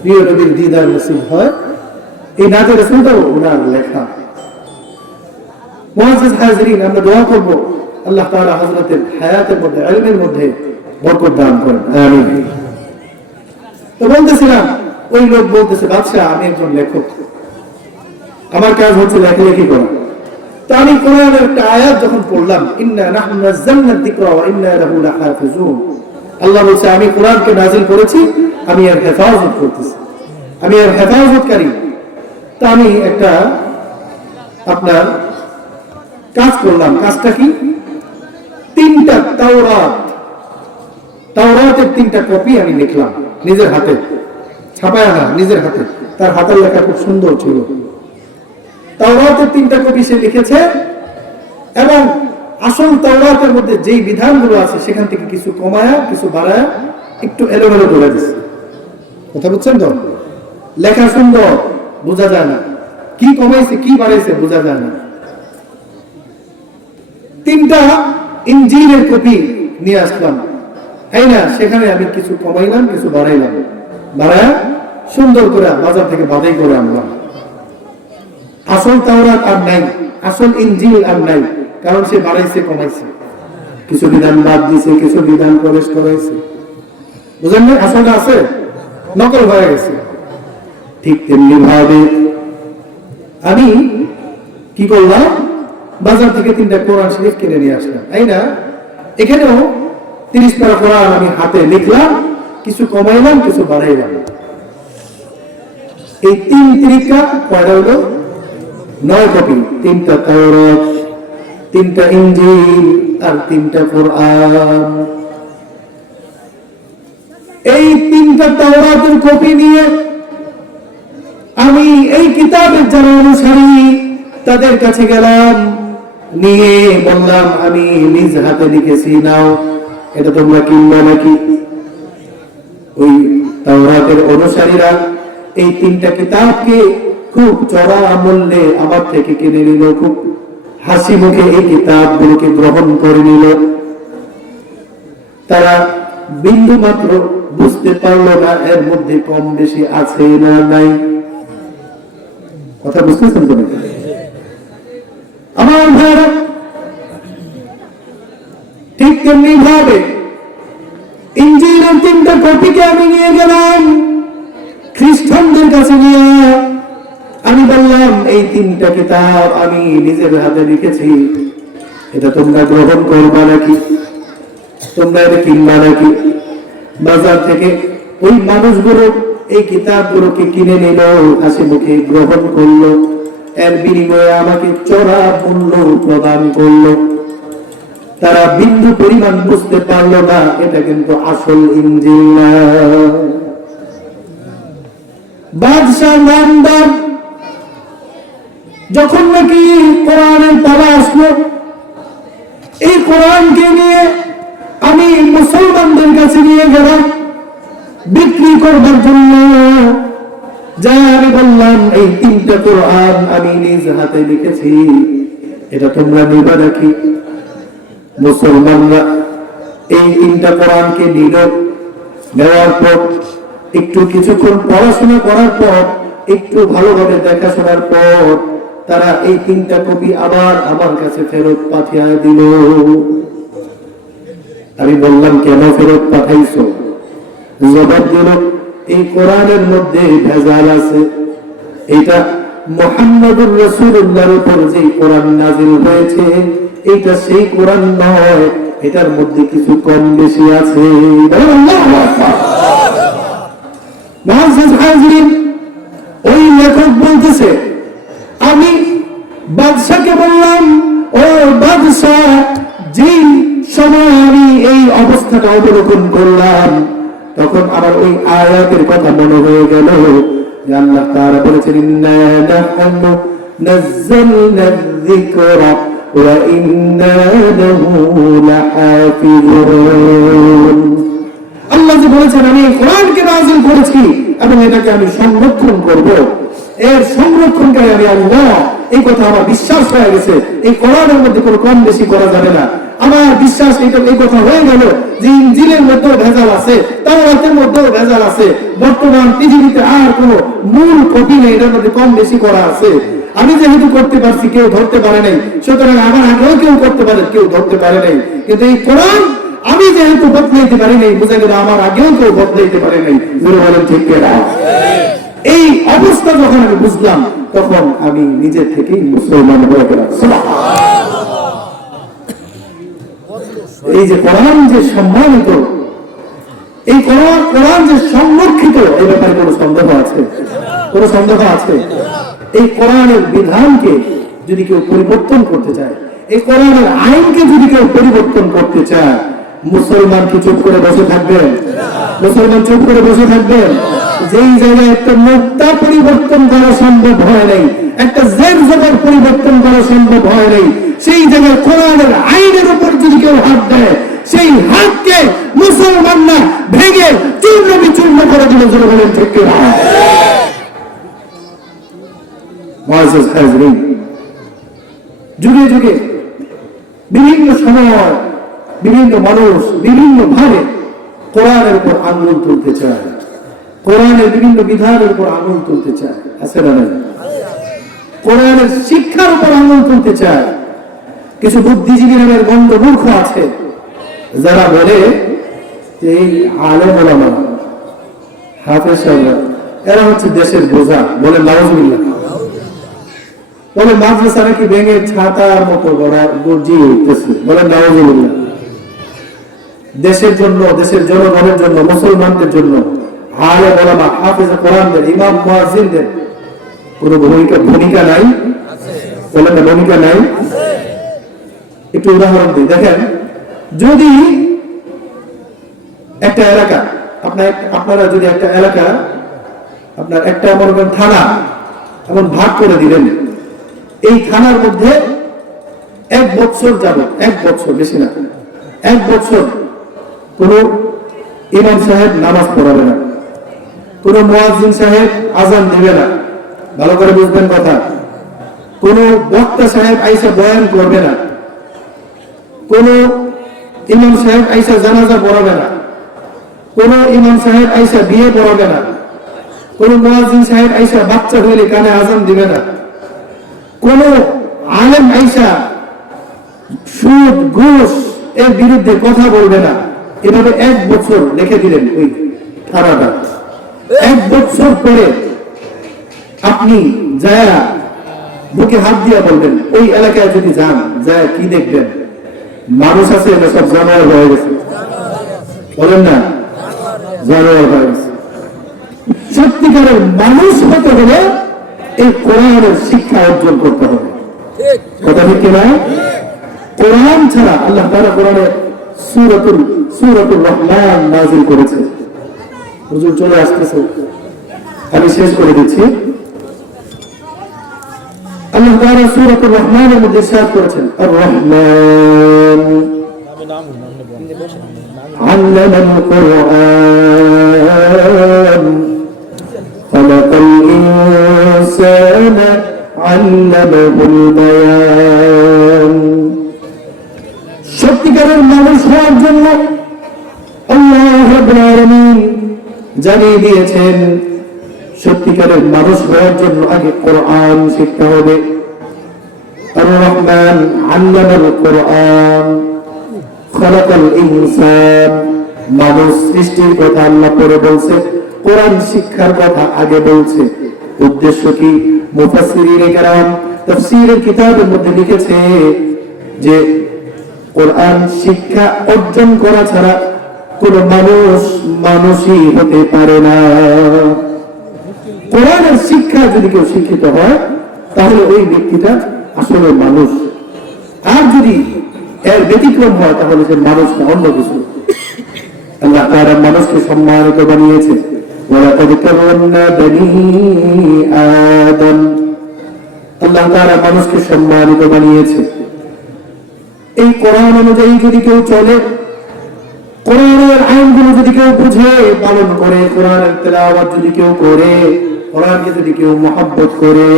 প্রিয় নবীর দিদার নসিব হয়, এই নাতে রাসূলটাও ওনার লেখা। মুআজ্জিজ হাজিরিন, আমরা দোয়া করব আল্লাহ তাআলা হযরতের হায়াতের মধ্যে, ইলমের মধ্যে বরকত দান করেন, আমিন। তো বলতেছিলাম, ওই লোক বলতেছে, বাদশাহ আমি একজন লেখক, আমার কাজ হচ্ছে লেখালেখি করা। তো আমি কোরআনের একটা আয়াত যখন পড়লাম, ইন্না নাহনু নাযালনা যিকরা ওয়া ইন্না লাহু লাহাফিজুন, আল্লাহ বলছে আমি কোরআনকে নাযিল করেছি, আমি এর হেফাজত করতেছি, আমি এর হেফাজতকারী। তা আমি একটা আপনার কাজ করলাম। কাজটা কি? 3টা তাওরাতের 3টা কপি আমি লিখলাম নিজের হাতে, ছাপায় না, নিজের হাতে। তার হাতের লেখা খুব সুন্দর ছিল। তাওরাতের 3টা কপি সে লিখেছে, এবং আসল তাওরাতের মধ্যে যেই বিধানগুলো আছে সেখান থেকে কিছু কমায়া, কিছু বাড়ায়া, একটু এলোমেলো করে দিচ্ছে। কথা বুঝছেন তো? লেখা সুন্দর, বোঝা যায় না, কি কমাইছে কি বাড়াইছে বোঝা যায় না। 3টা ইনজিলের কপি নিয়ে আসলাম, তাই না? সেখানে আমি কিছু কমাইলাম, কিছু বাড়াইলাম, বাড়ায়া সুন্দর করে বাজার থেকে বাধাই করে আনলাম। আসল তাওরাত আর নাই, আসল ইনজিল আর নাই, কারণ সে বাড়াইছে কমাইছে, কিছু বিধান বাদ দিয়েছে, কিছু বিধান প্রবেশ করাইছে। বুঝলেন না? আসলটা আছে, নকল হয়ে গেছে। ঠিক তেমনি ভাবে আমি কি করলাম, বাজার থেকে 3টা কোরআন শরীফ কিনে নিয়ে আসলাম, তাই না? এখানেও 30 পারা কোরআন আমি হাতে লিখলাম, কিছু কমাইলাম, কিছু বাড়াইলাম। এই 3 তরিকা কয়টা হলো? 9 কপি, 3টা তাওরাত, 3টা ইনজিল আর 3টা কোরআন। এই 3টা তাওরাতের কপি নিয়ে আমি এই কিতাবের যারা অনুসারী তাদের কাছে গেলাম, নিয়ে বললাম আমি নিজ হাতে লিখেছি, নাও এটা তোমরা কিনবো নাকি? ওই তাওরাতের অনুসারীরা এই 3টা কিতাবকে খুব চড়া মূল্যে আমার থেকে কিনে নিল, খুব হাসি মুখে এই কিতাবগুলোকে গ্রহণ করে নিল। তারা বিন্দু মাত্র বুঝতে পারলো না এর মধ্যে কম বেশি আছে না নাই। কথা বুঝতেছেন তো? আমার ভাইরা ঠিক তেমনি ভাবে ইনজিলের 3টা কপিকে আমি নিয়ে গেলাম খ্রিস্টানদের কাছে নিয়ে। আমি বললাম এই 3টা কিতাব আমি নিজের হাতে লিখেছি, এটা তোমরা গ্রহণ করবা নাকি? তোমরা এটা কিনবা নাকি? বাজার থেকে ওই মানুষগুলো এই কিতাবগুলোকে কিনে নিল, হাসি মুখে গ্রহণ করলো, এর বিনিময়ে আমাকে চড়া মূল্য প্রদান করলো। তারা বিন্দু পরিমাণ বুঝতে পারলো না এটা কিন্তু আসল ইনজিল না। বাদশাহ নামদার যখন নাকি কোরআনের পালা আসলো, এই কোরআনকে নিয়ে আমি মুসলমানদের কাছে নিয়ে গেলাম বিক্রি করবার জন্য। যা আমি বললাম এই 3টা কোরআন আমি নিজ হাতে লিখেছি, এটা তোমরা নিবা নাকি? মুসলমানরা এই 3টা কোরআনকে নিল। নেওয়ার পর একটু কিছুক্ষণ পড়াশোনা করার পর, একটু ভালোভাবে দেখাশোনার পর তারা এই 3টা কপি আবার আমার কাছে ফেরত পাঠিয়ে দিল। আমি বললাম কেন ফেরত পাঠাইছো? জবাব দিল এই কোরআনের মধ্যে ভেজাল আছে। এটা মুহাম্মদুর রাসূলুল্লাহর উপর যে কোরআন নাযিল হয়েছে এটা সেই কোরআন নয়, এটার মধ্যে কিছু কম বেশি আছে। আল্লাহু আকবার। মুআজ্জিজ হাজিরিন, ওই লেখক বলতেছে আমি বাদশাকে বললাম, ও বাদশাহ, যেই সময় আমি এই অবস্থাটা অবলোকন করলাম তখন আমার ওই আয়াতের কথা মনে হয়ে গেল যে আল্লাহ তাআলা বলেছেন ইন্না নাহনু নাযালনা যিকরা ওয়া ইন্না লাহু লাহাফিজুন। আল্লাহ যে বলেছেন আমি এই কোরআনকে নাযিল করেছি এবং এটাকে আমি সংরক্ষণ করব, এর সংরক্ষণকারী আমি আল্লাহ, এই কথা আমার বিশ্বাস হয়ে গেছে। এই কোরআনের মধ্যে কোনো কম বেশি করা যাবে না। আমার বিশ্বাস এই কথা হয়ে গেল যে ইনজিলের মধ্যেও ভেজাল আছে, তাওরাতের মধ্যেও ভেজাল আছে। বর্তমান পৃথিবীতে আর কোনো মূল কপি নেই, এটার মধ্যে কম বেশি করা আছে। আমি যেহেতু করতে পারছি, কেউ ধরতে পারে নাই, সুতরাং আমার আগেও কেউ করতে পারে, কেউ ধরতে পারে নাই। কিন্তু এই কোরআন আমি যেহেতু বদলাইতে পারি নাই, বুঝা গেল আমার আগেও কেউ বদলাইতে পারে নাই। বলেন ঠিক কিনা? এই অবস্থা যখন আমি বুঝলাম তখন আমি নিজের থেকেই মুসলমান হয়ে গেলাম। এই যে কোরআন যে সম্মানিত, এই কোরআন যে সংরক্ষিত, এই ব্যাপারে কোনো সন্দেহ আছে? কোনো সন্দেহ আছে? এই কোরআনের বিধানকে যদি কেউ পরিবর্তন করতে চায়, এই কোরআনের আইনকে যদি কেউ পরিবর্তন করতে চায়, মুসলমান কি চুপ করে বসে থাকবেন? মুসলমান চুপ করে বসে থাকবেন? যেই জায়গায় একটা নোক্তা পরিবর্তন করা সম্ভব হয় নাই, একটা জের জবর পরিবর্তন করা সম্ভব হয় নাই, সেই জায়গায় কোরআনের আইনের উপর যদি কেউ হাত দেয়, সেই হাতকে মুসলমানরা ভেঙে চূর্ণ বিচূর্ণ করে দিল। জোরে বলেন ঠিক কিনা? মুআজ্জিজ হাজরিন, যুগে যুগে বিভিন্ন সময় বিভিন্ন মানুষ বিভিন্ন ভাবে কোরআনের উপর আঙুল তুলতে চায়, কোরআনের বিভিন্ন বিধানের উপর আঙুল তুলতে চায়, আছে না? কোরআনের শিক্ষার উপর আঙুল তুলতে চায়। কিছু বুদ্ধিজীবী নামের গণ্ড মূর্খ আছে যারা বলে যে এই আলেম ওলামা, হাফেজ সাহেবরা এরা হচ্ছে দেশের বোঝা। বলে নাউজুবিল্লাহ। বলে মাদ্রাসা নাকি ভেঙে ছাতার মতো গজিয়ে উঠতেছে। বলে নাউজুবিল্লাহ। দেশের জন্য, দেশের জনগণের জন্য, মুসলমানদের জন্য আলেম ওলামা, হাফেজ কোরআনদের, ইমাম মুয়াজ্জিনদের কোনো ভূমিকা নাই। বলেন না ভূমিকা নাই? একটু উদাহরণ দিই, দেখেন যদি একটা এলাকা আপনারা যদি একটা এলাকা আপনার একটা মনে করেন থানা এমন ভাগ করে দিলেন, এই থানার মধ্যে 1 বছর যাবে, 1 বছর বেশি না, 1 বছর কোন ইমাম সাহেব নামাজ পড়াবে না, কোন মুয়াজ্জিন সাহেব আজান দিবে না, ভালো করে বুঝবেন কথা, কোন বক্তা সাহেব আইসা বয়ান করবে না, কোন ইমাম সাহেব আইসা জানাজা পড়াবে না, কোন ইমাম সাহেব আইসা বিয়ে পড়াবে না, কোন মুয়াজ্জিন সাহেব আইসা বাচ্চা হইলে কানে আজান দিবে না, কোন আলেম আইসা সুদ ঘুষ এর বিরুদ্ধে কথা বলবে না। এভাবে 1 বছর লিখে দিলেন ওই থানাটা। 1 বছর পরে আপনি যায়া বুকে হাত দিয়া বলবেন, ওই এলাকায় যদি যান, যায় কি দেখবেন? মানুষ আছে না সব জানোয়ার হয়ে গেছে? বলেন না, জানোয়ার হয়ে গেছে। সত্যিকারের মানুষ হতে হলে এই কোরআনের শিক্ষা অর্জন করতে হবে, কথা ঠিক কিনা? কোরআন ছাড়া আল্লাহ তাআলা কোরআনে সূরাতুর রহমান নাযিল করেছে। হুজুর চলে আসতেছে, আমি শেষ করে দিচ্ছি। আল্লাহ তাআলা সূরাতুর রহমানের মধ্যে ইরশাদ করেছেন, আর রহমান আল্লামাল কুরআন খালাকাল ইনসানা আল্লামাহুল বায়ান। সত্যিকারের মানুষ হওয়ার জন্য আল্লাহ রাব্বুল আলামিন জানিয়ে দিয়েছেন, সত্যিকারের মানুষ হওয়ার জন্য আগে কোরআন শিখতে হবে। আর রহমান আল্লামাল কোরআন খালাকাল ইনসান, মানুষ সৃষ্টির কথা আল্লাহ পরে বলছে, কোরআন শিক্ষার কথা আগে বলছে। উদ্দেশ্য কি? মুফাসসিরিনে কেরাম তাফসীরের কিতাবের মধ্যে লিখেছে যে কোরআন শিক্ষা অর্জন করা ছাড়া কোন মানুষই হতে পারে না। কোরআনের শিক্ষা যদি কেউ শিক্ষিত হয় তাহলে ওই ব্যক্তিটা আসলে মানুষ, আর যদি এর ব্যতিক্রম হয় তাহলে সে মানুষ না, অন্য কিছু। আল্লাহ তাআলা মানুষকে সম্মানিত বানিয়েছে, ওয়ালাকাদ কাররামনা বনী আদম। আল্লাহ তাআলা মানুষকে সম্মানিত বানিয়েছে। এই কোরআন অনুযায়ী যদি কেউ চলে, কোরআনের আইনগুলো যদি কেউ বুঝে পালন করে, কোরআনের তেলাওয়াত যদি কেউ করে, কোরআনকে যদি কেউ মহব্বত করে,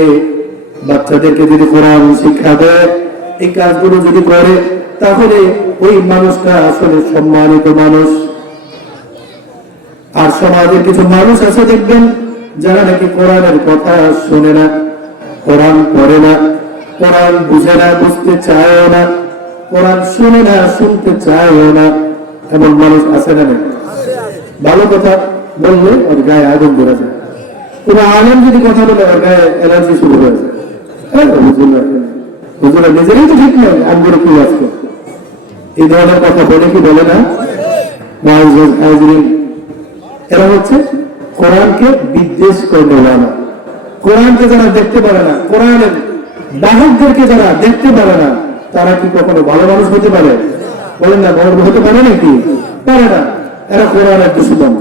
বাচ্চাদেরকে যদি কোরআন শিক্ষা দেয়, এই কাজগুলো যদি করে, তাহলে ওই মানুষটা আসলে সম্মানিত মানুষ। আর সমাজের কিছু মানুষ আছে দেখবেন যারা নাকি কোরআনের কথা শোনে না, কোরআন পড়ে না, কোরআন বুঝে না, বুঝতে চায় না, কোরআন শুনে না, শুনতে চায়ও না, এমন মানুষ আছে না? ভালো কথা বললে ওর গায়ে আগুন ধরে যায়, কোনো আলেম যদি কথা বলে ওর গায়ে অ্যালার্জি শুরু হয়ে যায়। হুজুরা নিজেরই তো ঠিক নয়, আমগুলো কি আজকে এই ধরনের কথা বলে কি বলে না? এরা হচ্ছে কোরআনকে বিদ্বেষ করে না, কোরআনকে যারা দেখতে পারে না, কোরআনের বাহকদেরকে যারা দেখতে পারে না, তারা কি কখনো ভালো মানুষ হতে পারে? বলেন না, ভালো হতে পারে নাকি? পারে না। এরা কোরআনের দুশমন।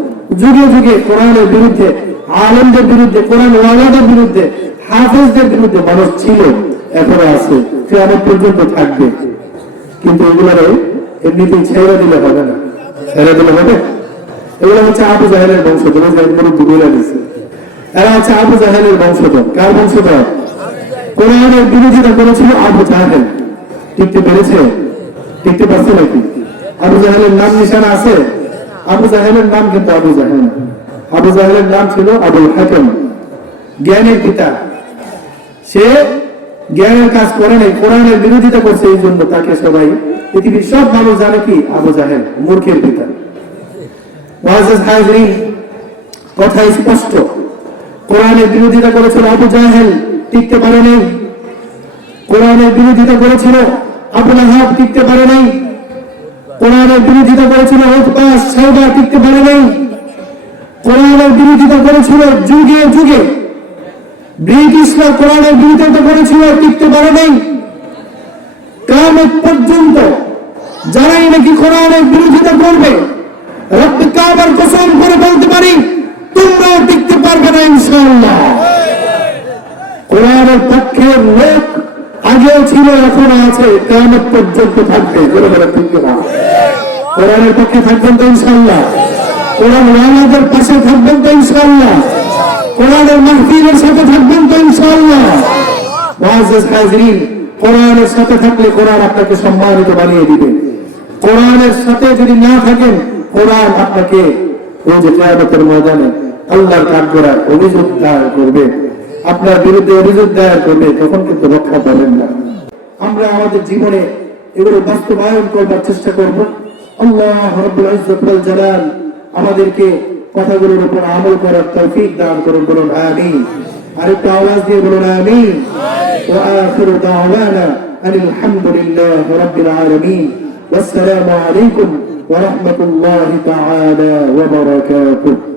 যুগে যুগে কোরআনের বিরুদ্ধে, আলেমদের বিরুদ্ধে, কোরআন ওয়ালাদের বিরুদ্ধে, হাফেজদের বিরুদ্ধে মানুষ ছিল, এখনো আছে, কিয়ামত পর্যন্ত থাকবে। কিন্তু এগুলোরে এমনিতেই ছেড়ে দিলে হবে না। ছেড়ে দিলে হবে? এগুলো হচ্ছে আবু জাহেলের বংশধর, বলে দিচ্ছে। এরা হচ্ছে আবু জাহেলের বংশধর। কার বংশধর? কোরআনের বিরোধিতা করেছিল আবু জাহেল। টিকতে পেরেছে? টিকতে পারছে নাকি? আবু জাহেলের নাম নিশানা আছে? আবু জাহেলের নাম কিন্তু আবু জাহেল না। আবু জাহেলের নাম ছিল আবুল হাকাম, জ্ঞানের পিতা। সে জ্ঞানের কাজ করে নাই, কোরআনের বিরোধিতা করছে, এই জন্য তাকে সবাই, পৃথিবীর সব মানুষ জানে কি আবু জাহেল মূর্খের পিতা। কথা স্পষ্ট, কোরআনের বিরোধিতা করেছিল আবু জাহেল, টিকতে পারে নাই। কোরআনের বিরোধিতা করেছিল আবু লাহাব, টিকতে পারে নাই। কোরআনের বিরোধিতা করেছিল উতবা সাইবা, টিকতে পারে নাই। কোরআনের বিরোধিতা করেছিল যুগে যুগে ব্রিটিশরা কোরআনের বিরোধিতা করেছিল, টিকতে পারে নাই। কিয়ামত পর্যন্ত যারাই নাকি কোরআনের বিরোধিতা করবে, রব্বে কাবার কসম করে বলতে পারি, তোমরাও টিকতে পারবে না ইনশাআল্লাহ। কোরআনের পক্ষের লোক আগেও ছিল, এখনো আছে, কিয়ামত পর্যন্ত থাকবে। কোরআনের পক্ষে থাকবেন তো ইনশাআল্লাহ? কোরআন ওয়ালাদের পাশে থাকবেন তো ইনশাআল্লাহ? কোরআনের মাহফিলের সাথে থাকবেন তো ইনশাআল্লাহ? মুআজ্জাজ হাজিরিন, কোরআনের সাথে থাকলে কোরআন আপনাকে সম্মানিত বানিয়ে দিবে। কোরআনের সাথে যদি না থাকেন, কোরআন আপনাকে ওই যে কিয়ামতের ময়দানে আল্লাহর কাঠগড়ায় অভিযোগ দায়ের করবে, আপনার বিরুদ্ধে অভিযোগ দায়ের করবে, তখন কিন্তু রক্ষা পাবেন না। আমরা আমাদের জীবনে এগুলো বাস্তবায়ন করবার চেষ্টা করব। আল্লাহ রাব্বুল ইজ্জত ওয়াল জালাল আমাদেরকে কথাগুলোর উপর আমল করার তৌফিক দান করুন, বলুন আমিন। আরেকটা আওয়াজ দিয়ে বলুন আমিন। ওয়া আখিরু দাওয়ানা আনিল হামদুলিল্লাহি রাব্বিল আলামিন। ওয়াসসালামু আলাইকুম ওয়া রাহমাতুল্লাহি তাআলা ওয়া বারাকাতুহু।